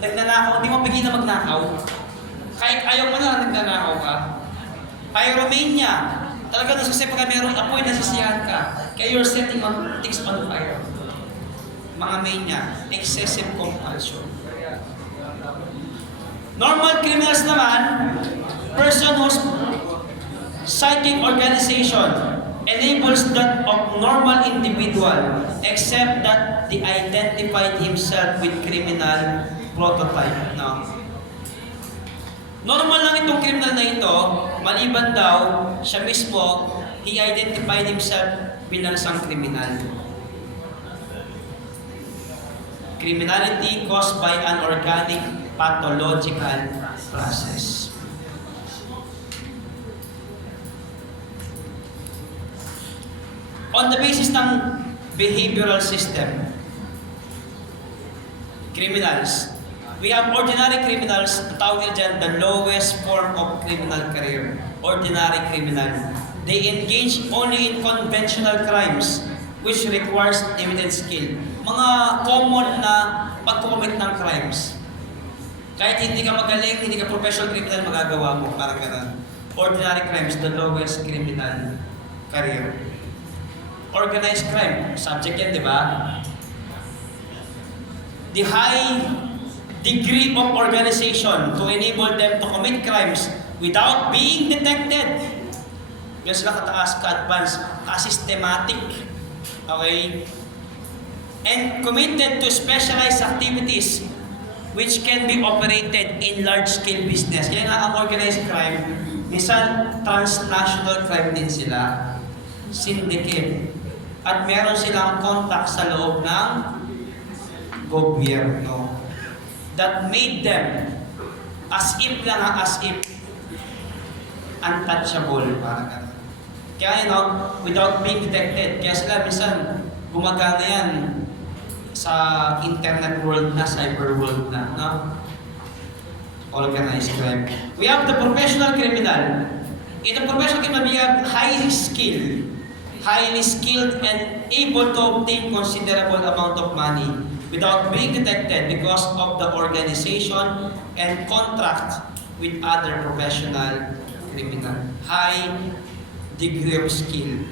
nagnanakaw, hindi mo pigil na magnakaw. Kahit ayaw mo na nagnanakaw ka. Pyromania, Talaga nasusi pagka mayroong apoy, nasisiyahan ka. Kaya you're setting on things on fire. Mga mania, excessive compulsion. Normal criminals naman, person whose psychic organization enables that of normal individual except that they identified himself with criminal prototype. No? Normal lang itong criminal na ito, maliban daw, siya mismo, he identified himself bilang isang criminal. Criminality caused by an organic pathological process. On the basis ng behavioral system, criminals, we have ordinary criminals, tawag dyan, the lowest form of criminal career. Ordinary criminal. They engage only in conventional crimes, which requires limited skill. Mga common na pag-commit ng crimes. Kahit hindi ka magaling, hindi ka professional criminal, magagawa mo. Parang gano'n. Ordinary crimes, the lowest criminal career. Organized crime, subject yan, di ba? The high degree of organization to enable them to commit crimes without being detected. Yan sila kataas, ka-advance, ka-systematic. Okay? And committed to specialized activities which can be operated in large-scale business. Kaya nga ang organized crime, minsan transnational crime din sila, syndicate. At meron silang contact sa loob ng gobyerno that made them as if untouchable, parang gano'n. Kaya without being detected, kaya sila minsan gumagana yan sa internet world na, cyber world na, no? Organized crime. We have the professional criminal. In the professional criminal, we have highly skilled and able to obtain considerable amount of money without being detected because of the organization and contract with other professional criminal. High degree of skill.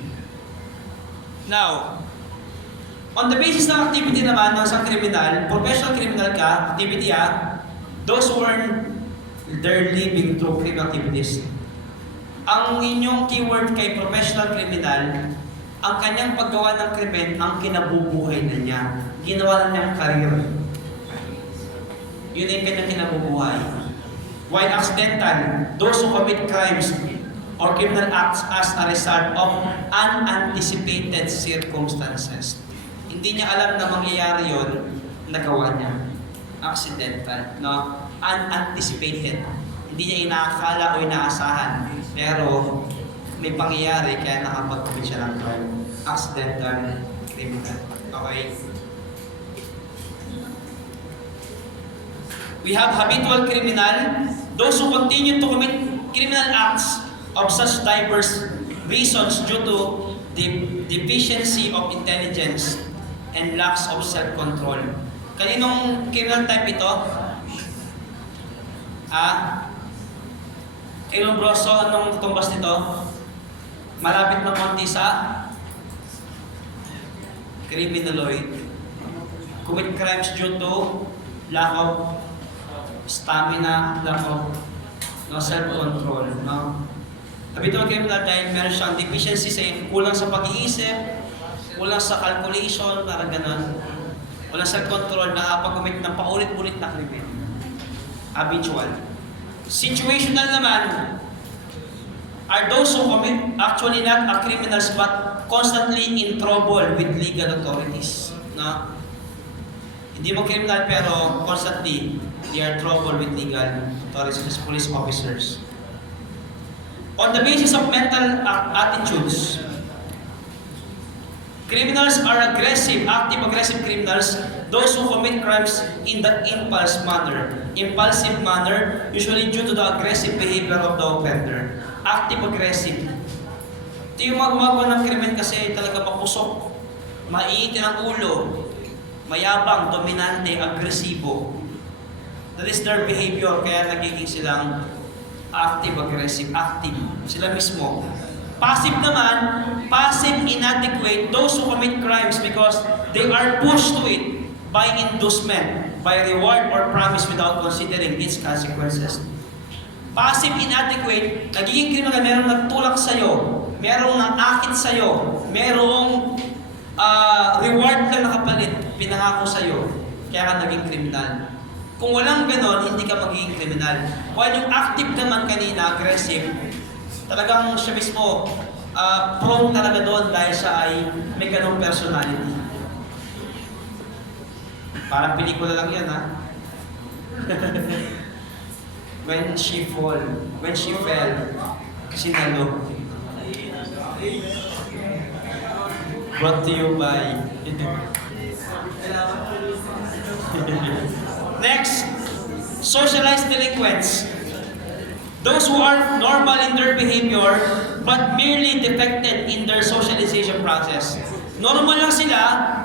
Now, on the basis ng activity naman ng isang criminal, professional criminal ka, activity those who earn their living through criminal activities. Ang inyong keyword kay professional criminal, ang kanyang paggawa ng krimen, ang kinabubuhay na niya. Ginawa na niyang career. Yun yung kanyang kinabubuhay. While accidental, those who commit crimes or criminal acts as a result of unanticipated circumstances. Hindi niya alam na mangyayari yun, nagawa niya. Accidental, no? Unanticipated. Hindi niya inaakala o inaasahan. Pero may pangyayari kaya nakapag-commit siya ng crime. Accidental criminal. Okay? We have habitual criminal, those who continue to commit criminal acts of such diverse reasons due to the deficiency of intelligence and lacks of self-control. Kaninong criminal type ito? Ilong broso, anong tutumbas nito? Malapit na konti sa criminoloid. Commit crimes due to lack of stamina, lack of self-control. No? Habitual criminal dahil meron siyang deficiency sa kulang sa pag-iisip, kulang sa calculation, parang gano'n. Walang self-control, nakapag-commit ng paulit-ulit na krimen. Habitual. Situational naman are those who commit actually not a criminals but constantly in trouble with legal authorities. No? Hindi mo criminal pero constantly they are trouble with legal authorities, police officers. On the basis of mental attitudes, criminals are aggressive, active-aggressive criminals, those who commit crimes in the impulsive manner, usually due to the aggressive behavior of the offender. Active-aggressive. Ito yung mga gumagawa ng krimen kasi talaga mapusok, maiitin ang ulo, mayabang, dominante, agresibo. That is their behavior, kaya nagiging silang active-aggressive, active. Sila mismo. Passive naman, passive inadequate, those who commit crimes because they are pushed to it by inducement, by reward or promise without considering its consequences. Passive inadequate, nagiging criminal, merong nagtulak sa'yo, merong nangakit sa'yo, merong reward ka nakapalit, pinangako sa'yo, kaya ka naging kriminal. Kung walang ganon, hindi ka magiging kriminal. While yung active naman kanina, aggressive, talagang siya mismo, prone talaga doon dahil siya ay may ganong personality. Parang pelikula lang yan, ha? When she fell, sinalo. Brought to you by... Next, socialized delinquents. Those who are normal in their behavior but merely defected in their socialization process. Normal lang sila,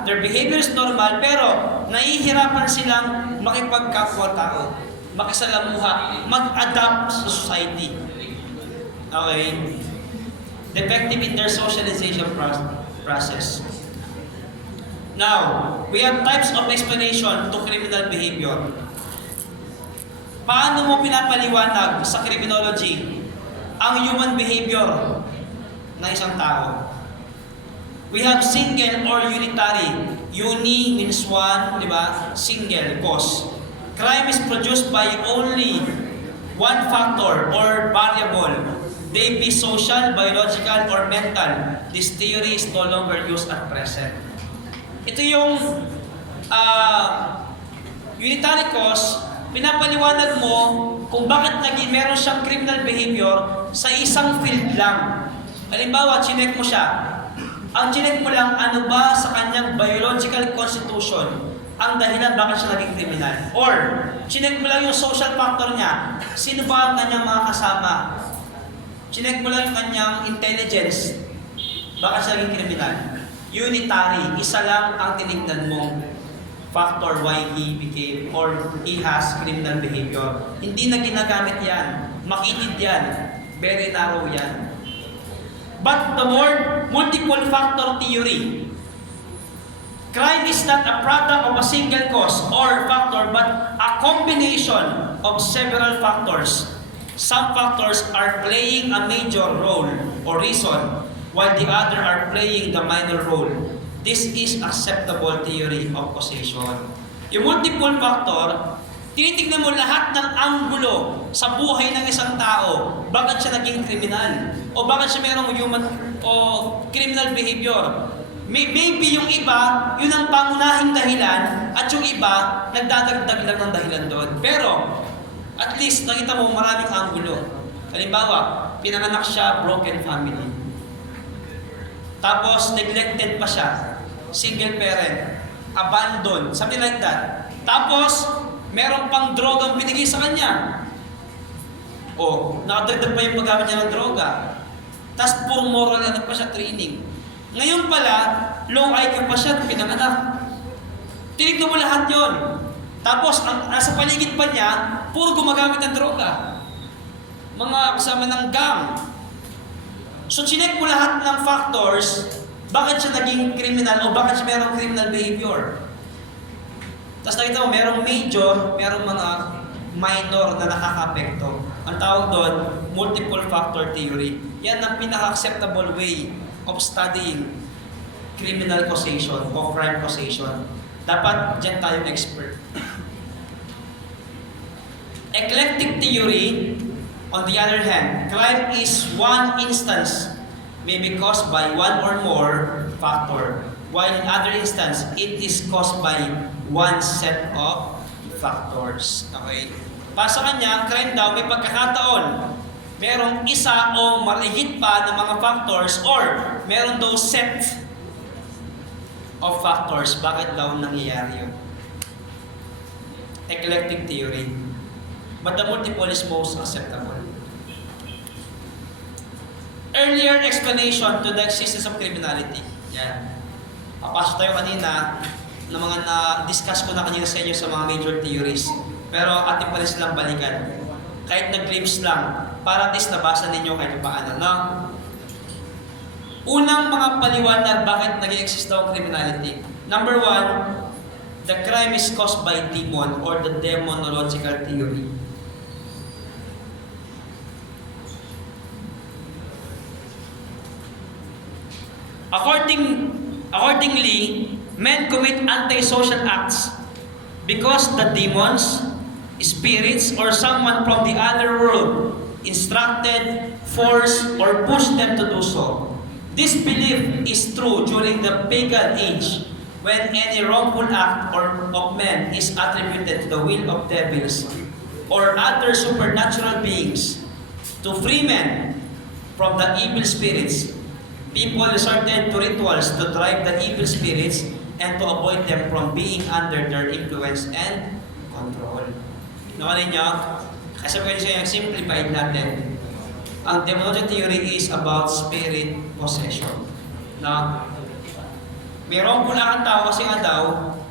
their behavior is normal, pero nahihirapan silang makipagkapwa-tao, makisalamuha, mag-adapt sa society. Okay? Defective in their socialization process. Now, we have types of explanation to criminal behavior. Paano mo pinapaliwanag sa criminology ang human behavior ng isang tao? We have single or unitary. Uni means one, di ba? Single, cause. Crime is produced by only one factor or variable. They be social, biological, or mental. This theory is no longer used at present. Ito yung unitary cause. Pinapaliwanag mo kung bakit meron siyang criminal behavior sa isang field lang. Halimbawa, chinek mo siya. Ang chinek mo lang, ano ba sa kanyang biological constitution ang dahilan bakit siya naging criminal? Or, chinek mo lang yung social factor niya. Sino ba ang kanyang mga kasama? Chinek mo lang yung kanyang intelligence. Bakit siya naging criminal? Unitary. Isa lang ang tinignan mo factor why he became or he has criminal behavior. Hindi na ginagamit yan. Makitid yan. Very narrow yan. But the word multiple factor theory. Crime is not a product of a single cause or factor but a combination of several factors. Some factors are playing a major role or reason while the other are playing the minor role. This is acceptable theory of causation. Yung multiple factor, tinitignan mo lahat ng anggulo sa buhay ng isang tao. Bakit siya naging kriminal? O bakit siya mayroong human o criminal behavior? Maybe yung iba, yun ang pangunahing dahilan at yung iba, nagdadagdag lang ng dahilan doon. Pero, at least, nakita mo maraming anggulo. Halimbawa, pinanganak siya, broken family. Tapos, neglected pa siya. Single parent. Abandoned. Something like that. Tapos, meron pang drogang binigay sa kanya. O, nakadagdag pa yung paggamit niya ng droga. Tapos, puro moral na pa siya training. Ngayon pala, low IQ pa siya, pinanganak. Tinignan mo lahat yon. Tapos, nasa paligid pa niya, puro gumagamit ng droga. Mga kasama ng gang. So, chinek mo lahat ng factors, bakit siya naging criminal o bakit siya mayroong criminal behavior. Tapos nakita mo, mayroong major, mayroong mga minor na nakaka-apekto. Ang tawag doon, multiple factor theory. Yan ang pinaka-acceptable way of studying criminal causation o crime causation. Dapat dyan tayong expert. Eclectic theory, on the other hand, crime is one instance may be caused by one or more factor, while in other instance, it is caused by one set of factors. Okay? Para sa kanya, crime daw may pagkakataon. Merong isa o malihit pa ng mga factors or meron daw set of factors. Bakit daw nangyayari yun? Eclectic theory. But the multiple is most acceptable. Earlier explanation to the existence of criminality. Yan. Papasok tayo kanina ng mga na-discuss ko na kanina sa inyo sa mga major theories. Pero ating pa rin silang balikan. Kahit nag-glimpse lang, para at least nabasa ninyo kahit paano, no? Unang mga paliwanag bakit nag-exist daw ang criminality. Number one, the crime is caused by demon or the demonological theory. Accordingly, men commit antisocial acts because the demons, spirits, or someone from the other world instructed, forced, or pushed them to do so. This belief is true during the pagan age, when any wrongful act of men is attributed to the will of devils or other supernatural beings. To free men from the evil spirits, people resorted to rituals to drive the evil spirits and to avoid them from being under their influence and control. Nakunin nyo? Kasi pwede siya yung simplified natin. Ang demonology theory is about spirit possession. Na mayroong pula ang tao kasi nga daw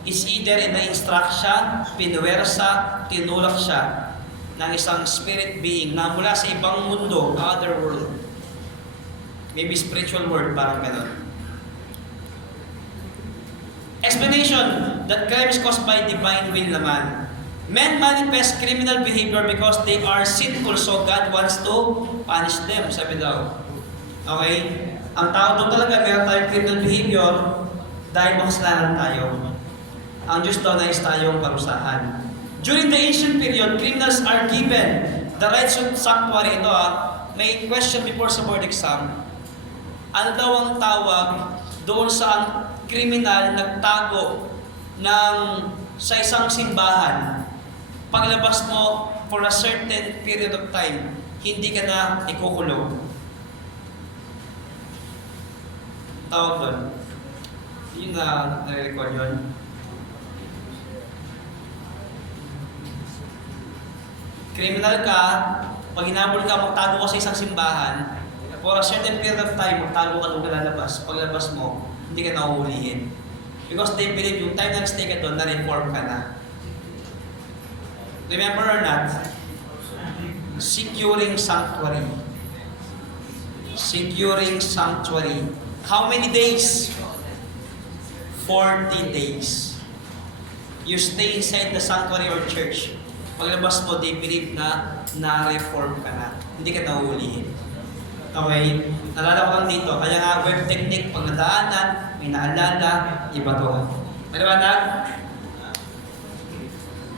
is either na-instruct siya, pinuwersa, tinulak siya ng isang spirit being na mula sa ibang mundo, other world. Maybe spiritual world, parang gano'n. Explanation that crime is caused by divine will naman. Men manifest criminal behavior because they are sinful, so God wants to punish them, sabi daw. Okay? Ang tao doon talaga, meron tayong criminal behavior dahil makasalanan tayo. Ang Diyos daw nais tayong parusahan. During the ancient period, criminals are given the rights of sanctuary. Ito may question before sa board exam. Ano daw ang tawag doon sa kriminal nagtago sa isang simbahan? Paglabas mo for a certain period of time, hindi ka na ikukulong. Tawag doon. Yung nare-record yun. Criminal ka, pag hinabol ka, magtago ka sa isang simbahan, for a certain period of time, magtago ka nung lalabas. Paglabas mo, hindi ka na uhulihin. Because they believe yung time na nag-stay ka doon, na-reform ka na. Remember or not? Securing sanctuary. Securing sanctuary. How many days? 40 days. You stay inside the sanctuary or church. Paglabas mo, they believe na na-reform ka na. Hindi ka na uhulihin. Okay? Nalala ko lang dito. Kaya nga, web technique, pag nadaanan, may naalala, iba to. Maliwanag?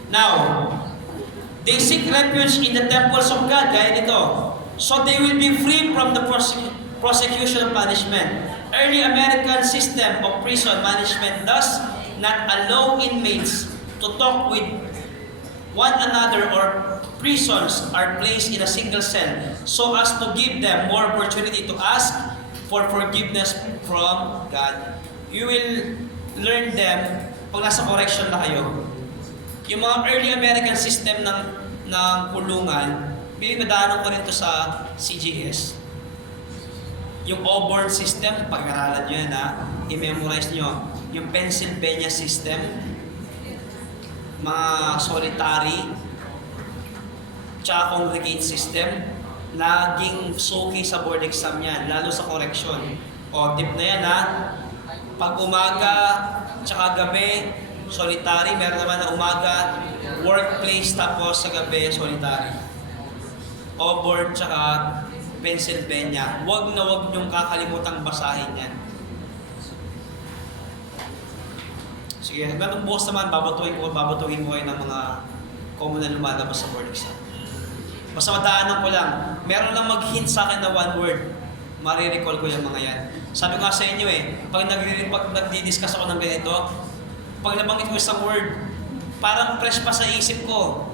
Now, they seek refuge in the temples of God, gaya nito. So they will be free from the prosecution punishment. Early American system of prison management does not allow inmates to talk with one another, or prisons are placed in a single cell so as to give them more opportunity to ask for forgiveness from God. You will learn them pag nasa correction na kayo. Yung mga early American system ng kulungan, pinadaanan ko rin to sa CGS. Yung Auburn system, pag-aralan nyo yan i-memorize nyo. Yung Pennsylvania system, mga solitary, tsaka congregate system, laging suki sa board exam yan, lalo sa correction. O, tip na yan pag umaga, tsaka gabi, solitary, meron naman na umaga, workplace, tapos sa gabi, solitary. Auburn, tsaka Pennsylvania. Huwag na huwag niyong kakalimutang basahin yan. Sige, hanggang bukas naman, babatuhin ko kayo ng mga common na lumalabas sa board exam. Basta madaanan ko lang, meron lang mag-hint sa akin na one word, marirecall ko yung mga yan. Sabi nga sa inyo pag nagdi-discuss ako ng ganito, pag nabanggit ko isang word, parang fresh pa sa isip ko.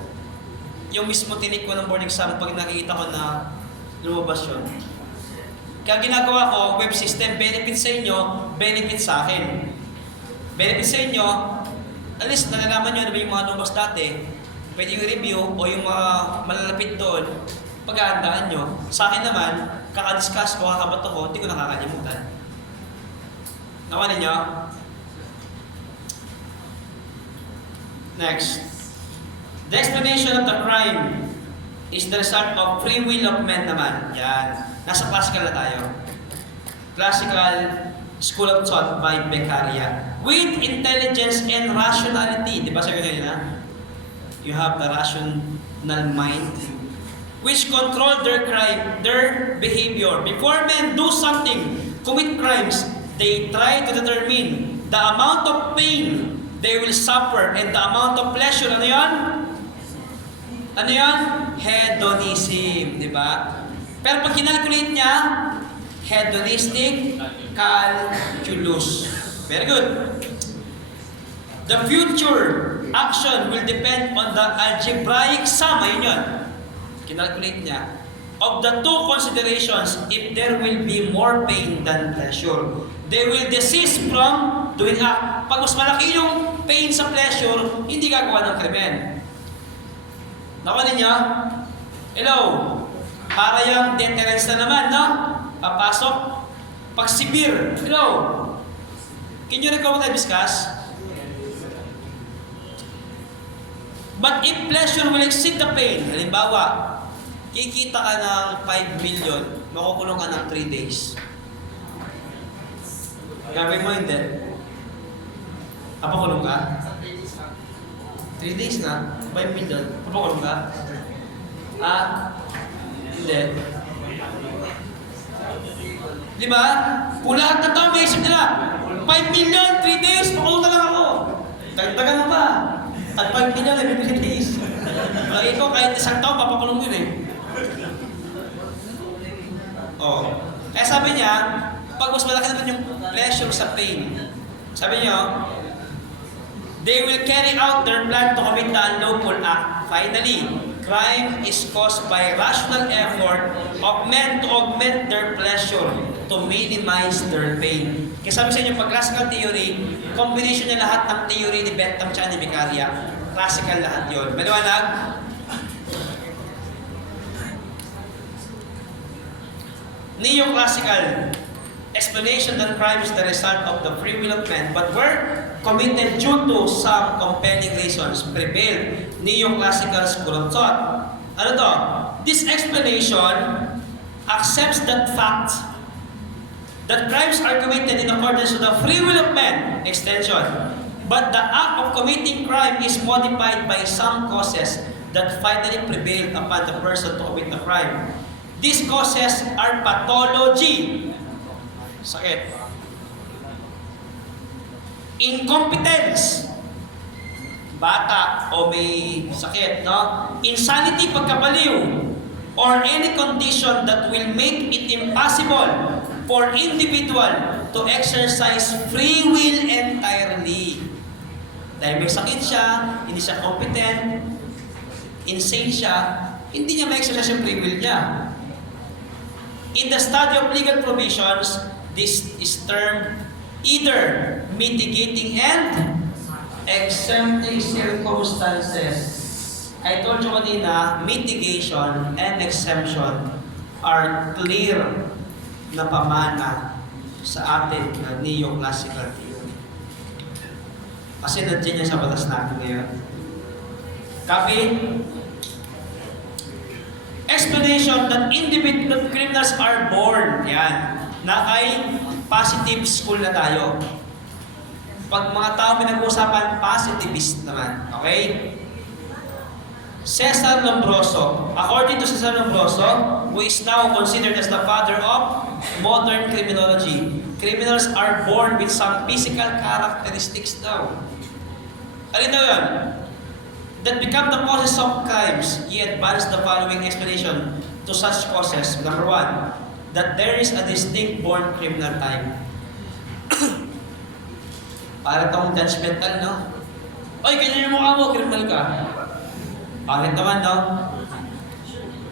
Yung mismo tinik ko ng board exam, pag nakikita ko na lumabas yun. Kaya ginagawa ko, web system, benefit sa inyo, benefit sa akin. Benefit sa inyo, at least nalalaman nyo na ba yung mga lumabas dati, pwede yung review o yung mga malalapit doon, paghahandaan nyo. Sa akin naman, kakadiscuss ko, kakabato ko, hindi ko nakakalimutan. Nakuha ninyo? Next. The explanation of the crime is the result of free will of men naman. Yan. Nasa classical na tayo. Classical School of Thought by Beccaria. With intelligence and rationality. Di ba sabi ko na? You have the rational mind which control their behavior. Before men do something, commit crimes, they try to determine the amount of pain they will suffer and the amount of pleasure. Ano yan? Ano yan? Hedonism. Di ba? Pero pag kinalculate niya, hedonistic calculus. Very good. The future action will depend on the algebraic sum. Ayun yun. Kinalculate niya. Of the two considerations, if there will be more pain than pleasure, they will desist from doing act. Pag mas malaki yung pain sa pleasure, hindi gagawa ng krimen. Nakuha ninyo? Hello? Para yung deterrence na naman, no? Papasok. Pag severe, hello? Can you recall what I discussed? But if pleasure will exceed the pain, halimbawa, kikita ka ng 5 million, makukulong ka ng 3 days. Gagawin mo hindi? Papakulong ka? 3 days na? 5 million? Papakulong ka? Hindi. Di ba? Kung lahat na tao may isip nila, 5 million, 3 days, pakulong na lang ako. Dagdagan mo pa. At 5 million, 3 days. Ikaw, kahit isang taon, papakulong yun eh. Oh. Kaya sabi niya, pag mas malaki naman yung pleasure sa pain, sabi niyo, they will carry out their plan to commit the unlawful act. Finally, crime is caused by rational effort of men to augment their pleasure, to minimize their pain. Kaya sabi sa inyo, pag classical theory, combination niya lahat ng theory ni Bentham at ni Beccaria. Classical lahat yun. Maliwanag? Neoclassical explanation that crime is the result of the free will of men but were committed due to some compelling reasons prevailed. Neoclassical school of thought. Ano to? This explanation accepts that fact that crimes are committed in accordance to the free will of men, extension. But the act of committing crime is modified by some causes that finally prevailed upon the person to commit the crime. These causes are pathology. Sakit. Incompetence. Bata o may sakit, no? Insanity, pagkabaliw. Or any condition that will make it impossible for individual to exercise free will entirely. Dahil may sakit siya, hindi siya competent, insane siya, hindi niya ma-exercise yung free will niya. In the study of legal provisions, this is termed either mitigating and exempting circumstances. I told you kanina, mitigation and exemption are clear na pamana sa atin na neoclassical theory. Kasi nandiyan yan sa batas natin ngayon. Copy? Explanation that individual criminals are born. Yan. Na ay positive school na tayo. Pag mga tao pinag-uusapan, positivist naman. Okay? Cesar Lombroso. According to Cesar Lombroso, who is now considered as the father of modern criminology, criminals are born with some physical characteristics daw. Alin daw yan? That become the causes of crimes. He advanced the following explanation to such causes. Number 1, that there is a distinct born criminal type. Para itong judgmental, no? Oy, ganyan yung mukha mo, criminal ka. Bakit naman, no?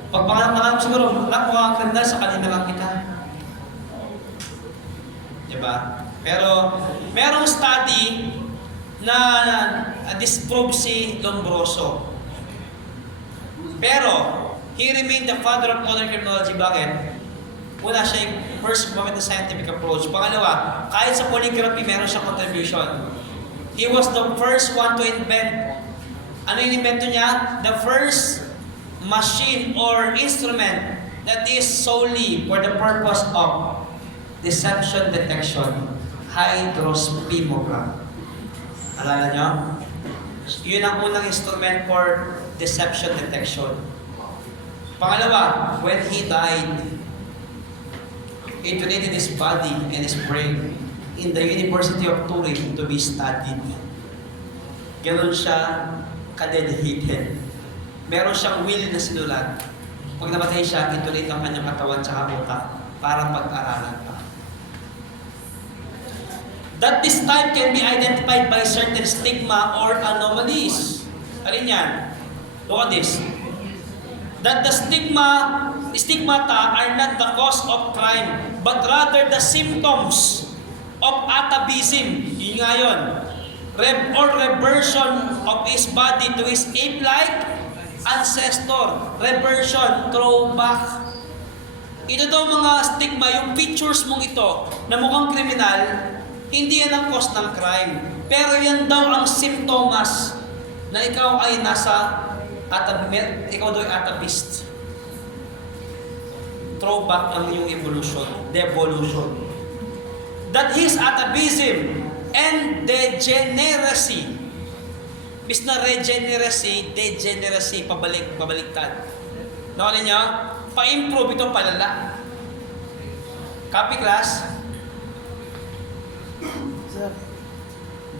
Pag panganak siguro, mukha kang criminal, sa kanina lang kita. Diba? Pero, merong study na disprove si Lombroso. Pero, he remained the father of modern criminology. Bakit? Una, siya yung first gumamit ng scientific approach. Pangalawa, kahit sa polygraphy, meron siyang contribution. He was the first one to invent. Ano yung invento niya? The first machine or instrument that is solely for the purpose of deception detection, hydrospimograph. Alala nyo? Yun ang unang instrument for deception detection. Pangalawa, when he died, he donated his body and his brain in the University of Turin to be studied. Ganon siya kadedicated. Meron siyang will na sinulat. Pag namatay siya, ituloy ang kanyang katawan sa utak para pag-aralan pa. That this type can be identified by certain stigma or anomalies. Alin yan? Look at this. That the stigmata are not the cause of crime, but rather the symptoms of atavism. Yun nga yun. Or reversion of his body to his ape-like ancestor. Reversion, throwback. Ito daw mga stigma, yung pictures mong ito na mukhang kriminal, hindi yan ang cause ng crime. Pero yan daw ang simptomas na ikaw ay ikaw daw ay atavist. Throwback ang iyong evolution, devolution. That his atavism and degeneracy, bis na regeneracy, degeneracy, pabaliktad. Nakalin niyo? Pa-improve ito palala. Copy class?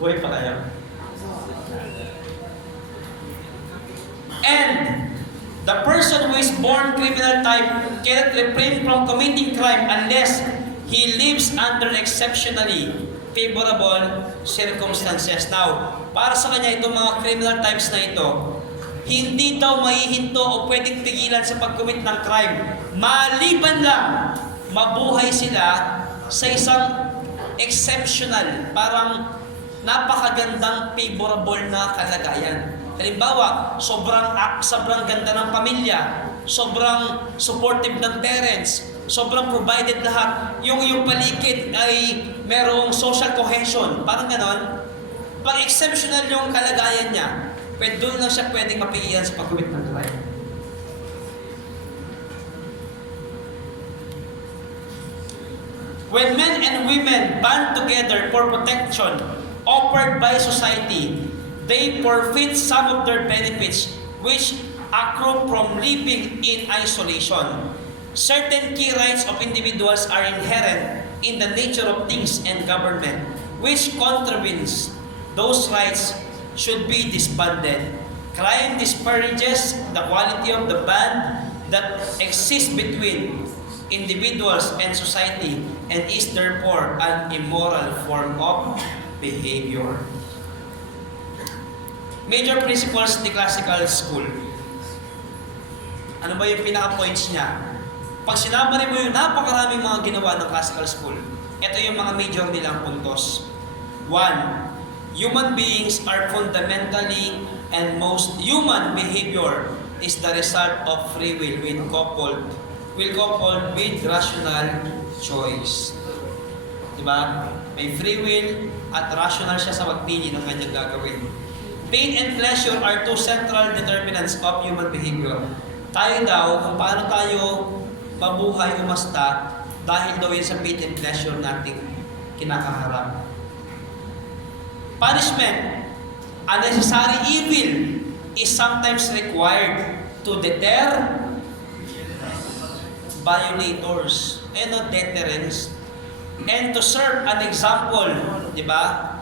Buhay pa kayo? And the person who is born criminal type cannot refrain from committing crime unless he lives under exceptionally favorable circumstances. Now, para sa kanya itong mga criminal types na ito, hindi daw maihinto o pwedeng pigilan sa pag-commit ng crime. Maliban lang, mabuhay sila sa isang exceptional, parang napakagandang favorable na kalagayan. Halimbawa, sobrang ganda ng pamilya, sobrang supportive ng parents, sobrang provided lahat. Yung paligid ay merong social cohesion, parang ganon. Pag exceptional yung kalagayan niya, doon lang siya pwedeng mapigilan sa pag-commit ng crime. When men and women band together for protection offered by society, they forfeit some of their benefits which accrue from living in isolation. Certain key rights of individuals are inherent in the nature of things and government, which contravenes those rights should be disbanded. Crime disparages the quality of the bond that exists between individuals and society and is therefore an immoral form of behavior. Major principles ni classical school. Ano ba yung pinaka-points niya? Pag sinabari mo yung napakaraming mga ginawa ng classical school, ito yung mga major nilang puntos. 1. Human beings are fundamentally and most human behavior is the result of free will when coupled with rational choice. Diba? May free will at rational siya sa pagpili ng kanyang gagawin. Pain and pleasure are two central determinants of human behavior. Tayo daw, kung paano tayo mabuhay umasta, dahil daw yun sa pain and pleasure nating kinakaharap. Punishment, a necessary evil, is sometimes required to deter violators, deterrence, and to serve an example, di ba?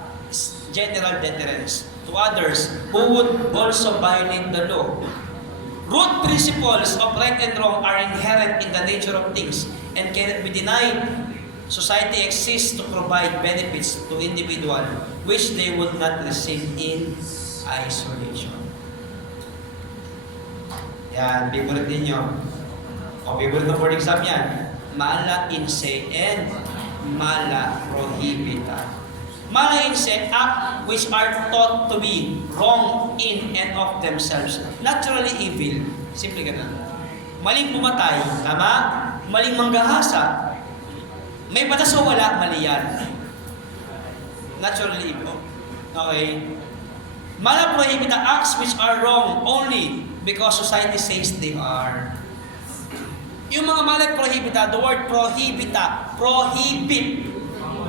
General deterrence to others who would also violate the law. Root principles of right and wrong are inherent in the nature of things and cannot be denied. Society exists to provide benefits to individuals which they would not receive in isolation. Yan, favorite ninyo. O, favorite ng board exam yan. Mala inse and mala prohibita. Mala inse, act which are thought to be wrong in and of themselves. Naturally evil. Simple ganun. Maling pumatay, tama? Maling manggahasa. May batas o wala, mali yan. Naturally evil. Okay? Mala prohibita, acts which are wrong only because society says they are. Yung mga mali prohibita, the word prohibita, prohibit,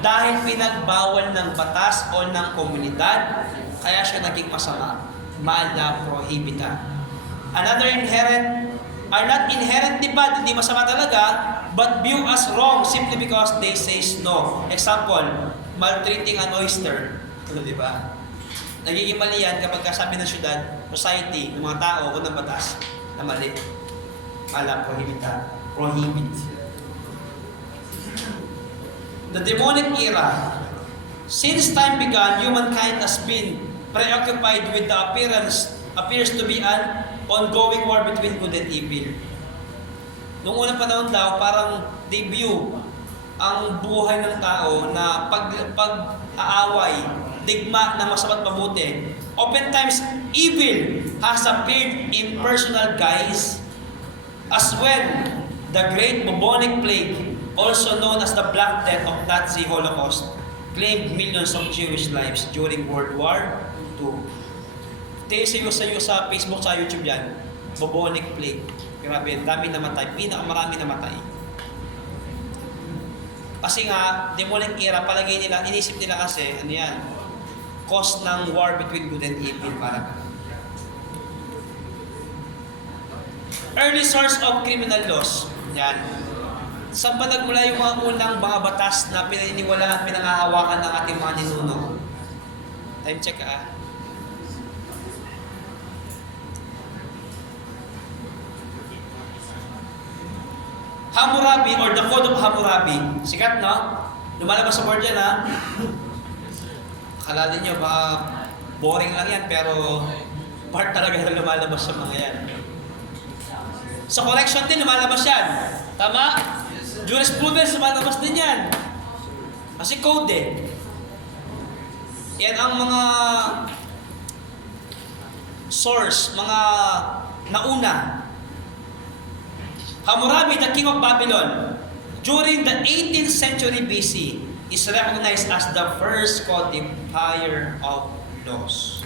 dahil pinagbawal ng batas o ng komunidad, kaya siya naging masama. Mala prohibita. Another inherent, are not inherently bad, hindi masama talaga, but view as wrong simply because they say no. Example, maltreating an oyster. Di ba? Nagiging mali yan kapag kasabi ng syudad, society, ng mga tao o ng batas na mali. Mala prohibita. Prohibit. The demonic era. Since time began, humankind has been preoccupied with the appears to be an ongoing war between good and evil. Noong unang panahon daw, parang they view ang buhay ng tao na pag-aaway, digma na masama't mabuti. Oftentimes, evil has appeared in personal guise, as when the Great Bubonic Plague, also known as the Black Death of Nazi Holocaust, claimed millions of Jewish lives during World War II. Tayo sa Facebook, sa YouTube yan, Bubonic Plague. Grabe, dami namatay, pinakamarami namatay. Kasi nga, demonic era, palagay nila, inisip nila kasi, ano yan, cause ng war between good and evil, parang. Early source of criminal laws. Yan. Saan ba nagmula yung mga unang mga batas na pinaniniwalaan at pinangahawakan ng ating mga ninuno? Time check Hammurabi or the Code of Hammurabi. Sikat, no? Lumalabas sa board yan, ha? Akala niyo baka boring lang yan, pero part talaga na lumalabas sa mga yan. Sa collection din, lumalabas yan. Tama? Jurisprudence, lumalabas din yan. Kasi code Yan ang mga source, mga nauna. Hammurabi, the king of Babylon, during the 18th century BC, is recognized as the first codifier of laws.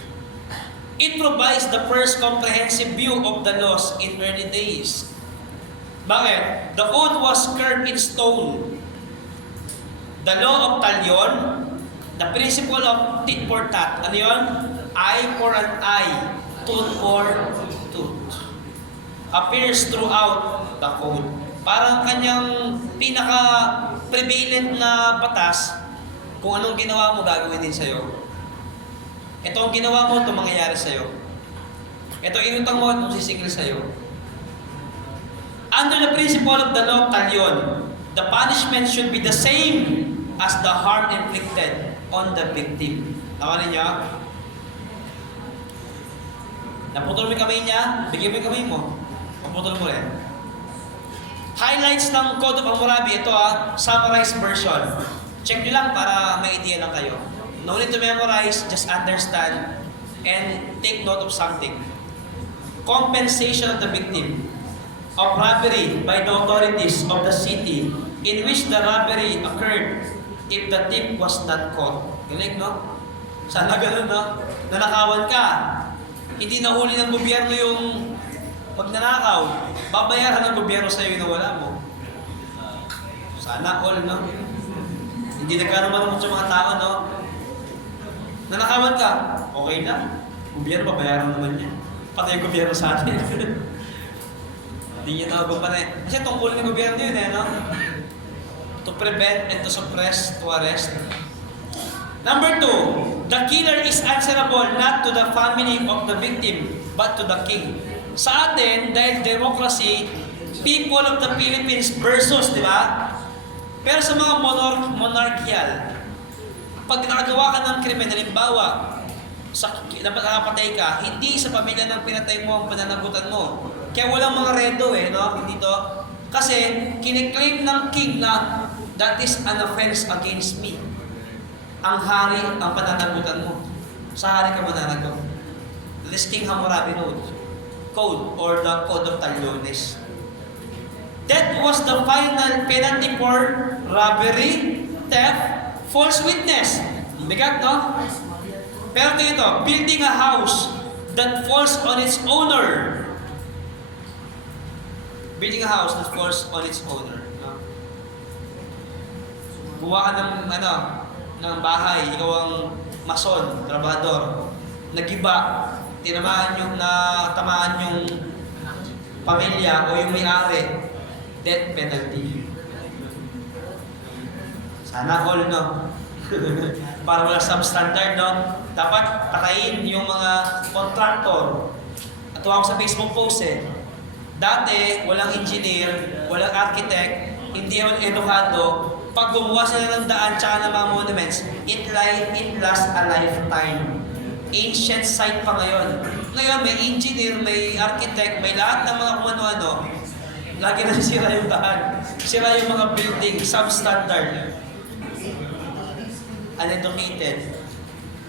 It provides the first comprehensive view of the laws in early days. Bakit? The code was carved in stone. The law of talion, the principle of tit for tat. Ano yun? Eye for an eye, tooth for tooth. Appears throughout the code. Parang kanyang pinaka-prevalent na batas, kung anong ginawa mo, gagawin din sa'yo. Ito ang ginawa mo, ito mangyayari sa'yo. Ito inutang mo, ito sisingil sa'yo. Under the principle of the law of talion, the punishment should be the same as the harm inflicted on the victim. Nakuha niyo? Naputol mo yung kamay niya, bigyan mo yung kamay mo. Naputol mo rin. Highlights ng Code of Hammurabi, ito summarized version. Check nyo lang para may idea lang kayo. No need to memorize, just understand and take note of something. Compensation of the victim of robbery by the authorities of the city in which the robbery occurred if the thief was not caught. Galing, no? Sana ganun, no? Nanakawan ka. Hindi nahuli ng gobyerno yung pagnanakaw. Babayaran ng gobyerno sa'yo yung nawala mo. Sana all, no? Hindi nagkaroon sa mga tao, no? Nanakawan ka, okay na. Gobyerno, babayaran naman niya. Patay yung gobyerno sa atin. Hindi niya nakagumpanan. Kasi tungkol ng gobyerno yun, no? To prevent and to suppress, to arrest. Number 2, the killer is answerable not to the family of the victim, but to the king. Sa atin, dahil democracy, people of the Philippines versus, di ba? Pero sa mga monarchial, pag nakagawa ka ng krimen, halimbawa, napatay ka, hindi sa pamilya ng pinatay mo ang pananagutan mo. Kaya walang mga redo no? Hindi to. Kasi, kiniklaim ng king na that is an offense against me. Ang hari ang pananagutan mo. Sa hari ka mananagot. This King Hammurabi Code or the Code of Taliones. That was the final penalty for robbery, theft, false witness. Bigat, no? Pero ito, building a house that falls on its owner. Building a house that falls on its owner. No? Gumawa ka ng bahay, ikaw ang mason, trabador. Nagiba, tamaan yung pamilya o yung may-ari, death penalty. Sana all, no? Para wala substandard, no? Dapat patayin yung mga contractor. At ako sa Facebook post dati, walang engineer, walang architect, hindi naman edukado. Pag gumawa sila ng daan tsaka ng mga monuments, it lasts a lifetime. Ancient site pa ngayon. Ngayon, may engineer, may architect, may lahat ng mga kung ano-ano. Lagi na sira yung daan. Sira yung mga building, substandard. Uneducated.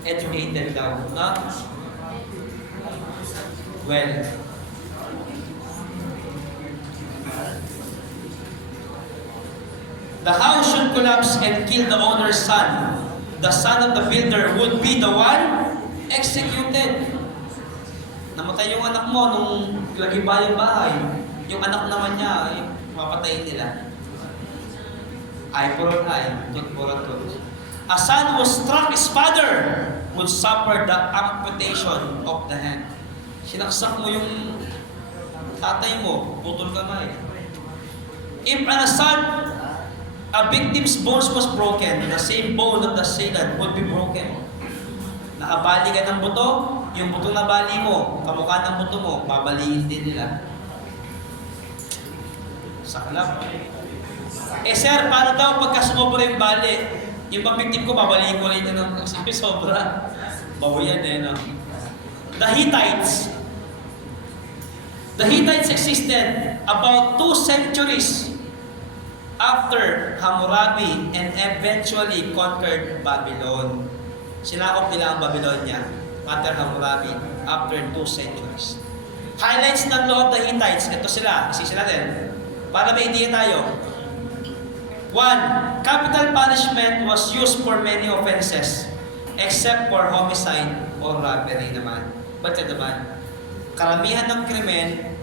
Educated daw, no? Well, the house should collapse and kill the owner's son. The son of the builder would be the one executed. Namatay yung anak mo nung lagiba yung bahay. Yung anak naman niya, mapatayin nila. Eye for an eye, tooth for a tooth. A son who struck his father would suffer the amputation of the hand. Sinaksak mo yung tatay mo, putol kamay. If an assault, a victim's bones was broken, the same bone of the assailant would be broken. Nakabali ka ng buto, yung buto na bali mo, kamukha ng buto mo, babaliin din nila. Saklap. Sir, paano daw pagka sumobra yung bali? Yung pang-victim ko, babaliin ko rin ng sobra. Bawo yan no? The Hittites existed about 2 centuries after Hammurabi and eventually conquered Babylon. Sinakop nila ang Babylonia after Hammurabi after 2 centuries. Highlights ng law of the Hittites. Ito sila. Isisi natin. Para may idea tayo. 1. Capital punishment was used for many offenses except for homicide or robbery naman. Ba't naman? Karamihan ng krimen,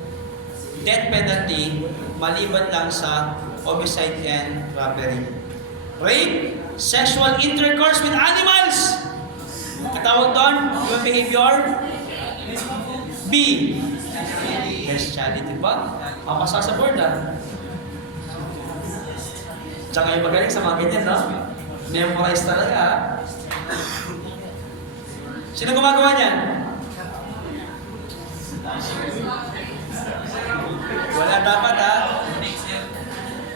death penalty, maliban lang sa homicide and robbery. Rape, sexual intercourse with animals. Katawag doon, human behavior. B. Bestiality ba? Papasa sa board Tsaka yung magaling sa mga ganyan, no? Memorize talaga, Sino gumagawa niyan? Wala dapat,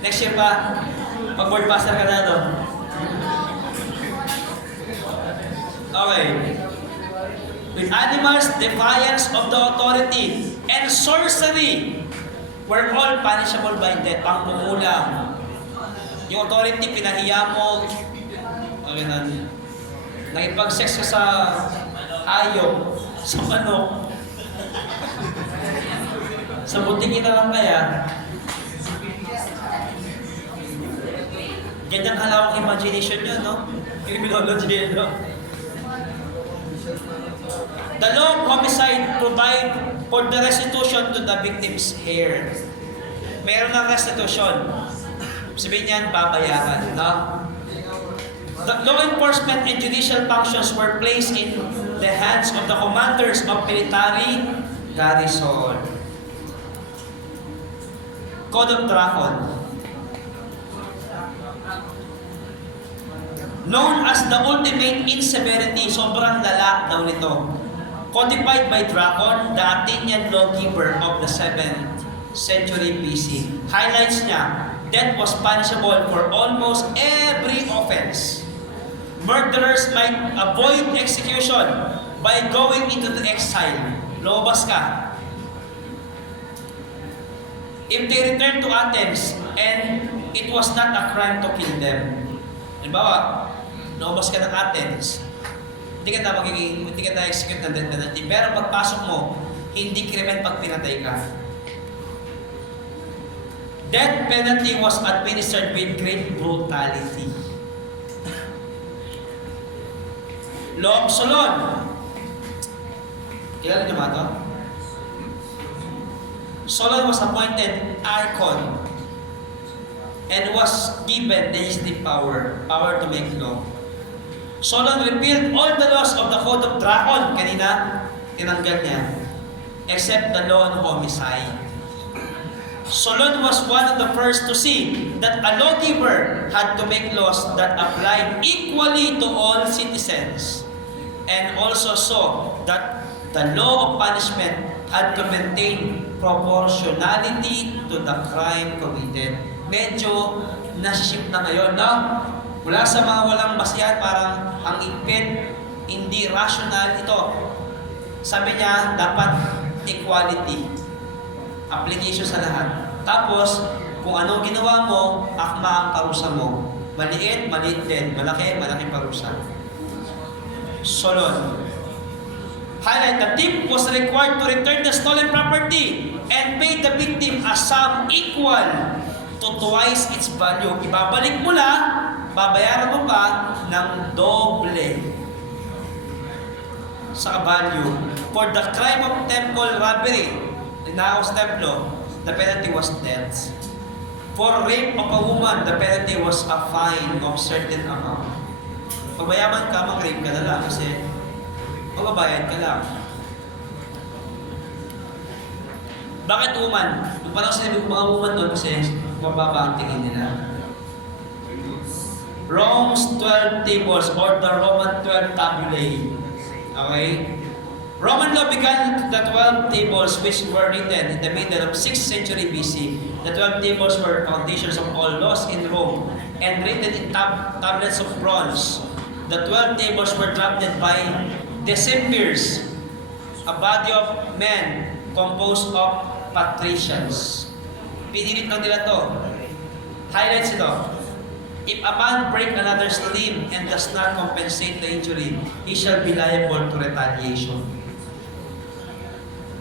Next year pa. Pag-board pastor ka na, Okay. With animals, defiance of the authority, and sorcery were all punishable by death. Pangkukulang. Yung authority, pinahiya mo. Nakipag-sex ka sa hayop, sa manok. Sa butiki na lang kaya. Ganyang kalawang imagination nyo, no? Criminology, no? The law of homicide provide for the restitution to the victim's heir. Meron ng restitution. Sabihin niyan, babayaran, no? The law enforcement and judicial functions were placed in the hands of the commanders of military garrison. Code of Dragon. Known as the ultimate inseverity, sobrang lala daw nito. Codified by Dragon, the Athenian lawkeeper of the 7th century BC. Highlights niya, death was punishable for almost every offense. Murderers might avoid execution by going into the exile. Lumabas ka. If they return to Athens and it was not a crime to kill them. Halimbawa, lumabas ka ng Athens, hindi ka na-execute ng death penalty. Pero pagpasok mo, hindi krimen pag pinatay ka. Death penalty was administered with great brutality. Law of Solon. Kilala niyo ba ito? Solon was appointed archon and was given legislative power to make law. Solon repealed all the laws of the Code of Dracon, kanina, tinanggal niya, except the law on homicide. Solon was one of the first to see that a lawgiver had to make laws that applied equally to all citizens, and also saw that the law of punishment had to maintain proportionality to the crime committed. Medyo nasiship na ngayon, no? Mula sa mga walang basihan, parang ang higpit, hindi rational ito. Sabi niya, dapat equality. Application sa lahat. Tapos, kung anong ginawa mo, akma ang parusa mo. Maliit, maliit din. Malaki, malaki parusa. Solon. Highlight, the thief was required to return the stolen property and pay the victim a sum equal to twice its value. Ibabalik mo lang, babayaran mo pa ng doble sa value. For the crime of temple robbery, ninakaw sa templo, the penalty was death. For rape of a woman, the penalty was a fine of certain amount. Pag mayaman ka, mag-rape ka na lang kasi magbabayad ka lang. Bakit woman? Yung parang sinabi mga woman doon kasi mababa ang tingin nila. Rome's 12 tables or the Roman 12 tabulae. Okay? Roman law began with the 12 tables which were written in the middle of 6th century BC. The 12 tables were foundations of all laws in Rome and written in tablets of bronze. The 12 tables were drafted by decemvirs, a body of men composed of patricians. Pinilit lang nila to. Highlights ito. If a man break another's limb and does not compensate the injury, he shall be liable to retaliation.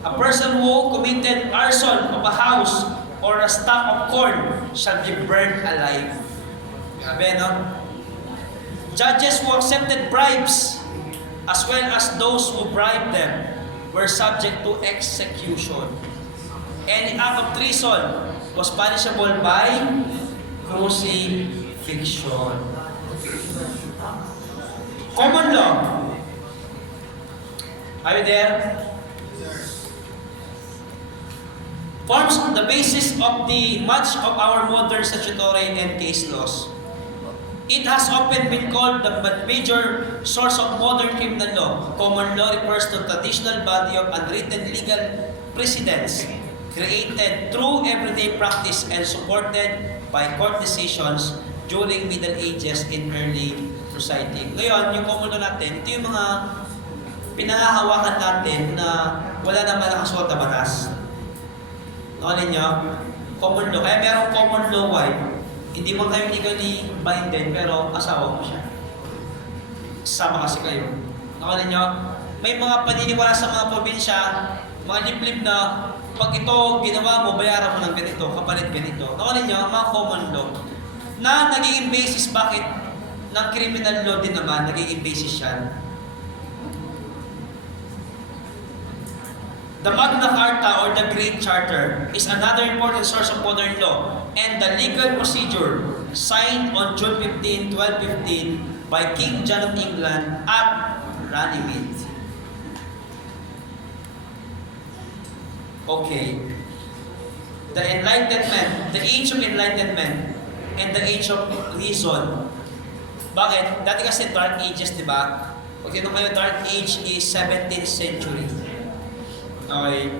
A person who committed arson of a house or a stock of corn shall be burned alive. Grabe, no? Judges who accepted bribes, as well as those who bribed them, were subject to execution. Any act of treason was punishable by crucifixion. Common law. Are you there? Forms the basis of much of our modern statutory and case laws. It has often been called the major source of modern criminal law. Common law refers to traditional body of unwritten legal precedents created through everyday practice and supported by court decisions during Middle Ages in early society. Ngayon, yung common law natin, ito yung mga pinahahawakan natin na wala naman nakasuot na batas. Nakalin nyo? Common law. Kaya merong common law wife. Hindi mo kayo legally binded, pero asawa mo siya. Sama kasi kayo. Nakalin nyo? May mga paniniwala sa mga probinsya, mga liblib na pag ito ginawa mo, bayaran mo ng ganito, kapalit ganito. Nakalin nyo? Mga common law. Na nagiging basis bakit ng criminal law din naman, nagiging basis yan. The Magna Carta or the Great Charter is another important source of modern law and the legal procedure signed on June 15, 1215 by King John of England at Runnymede. Okay. The Enlightenment, the Age of Enlightenment and the Age of Reason. Bakit? Dati kasi Dark Ages, di ba? Pag tinong kayo, Dark Age is 17th century. Okay.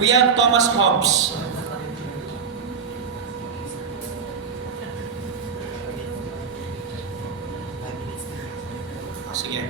We have Thomas Hobbes. Sige.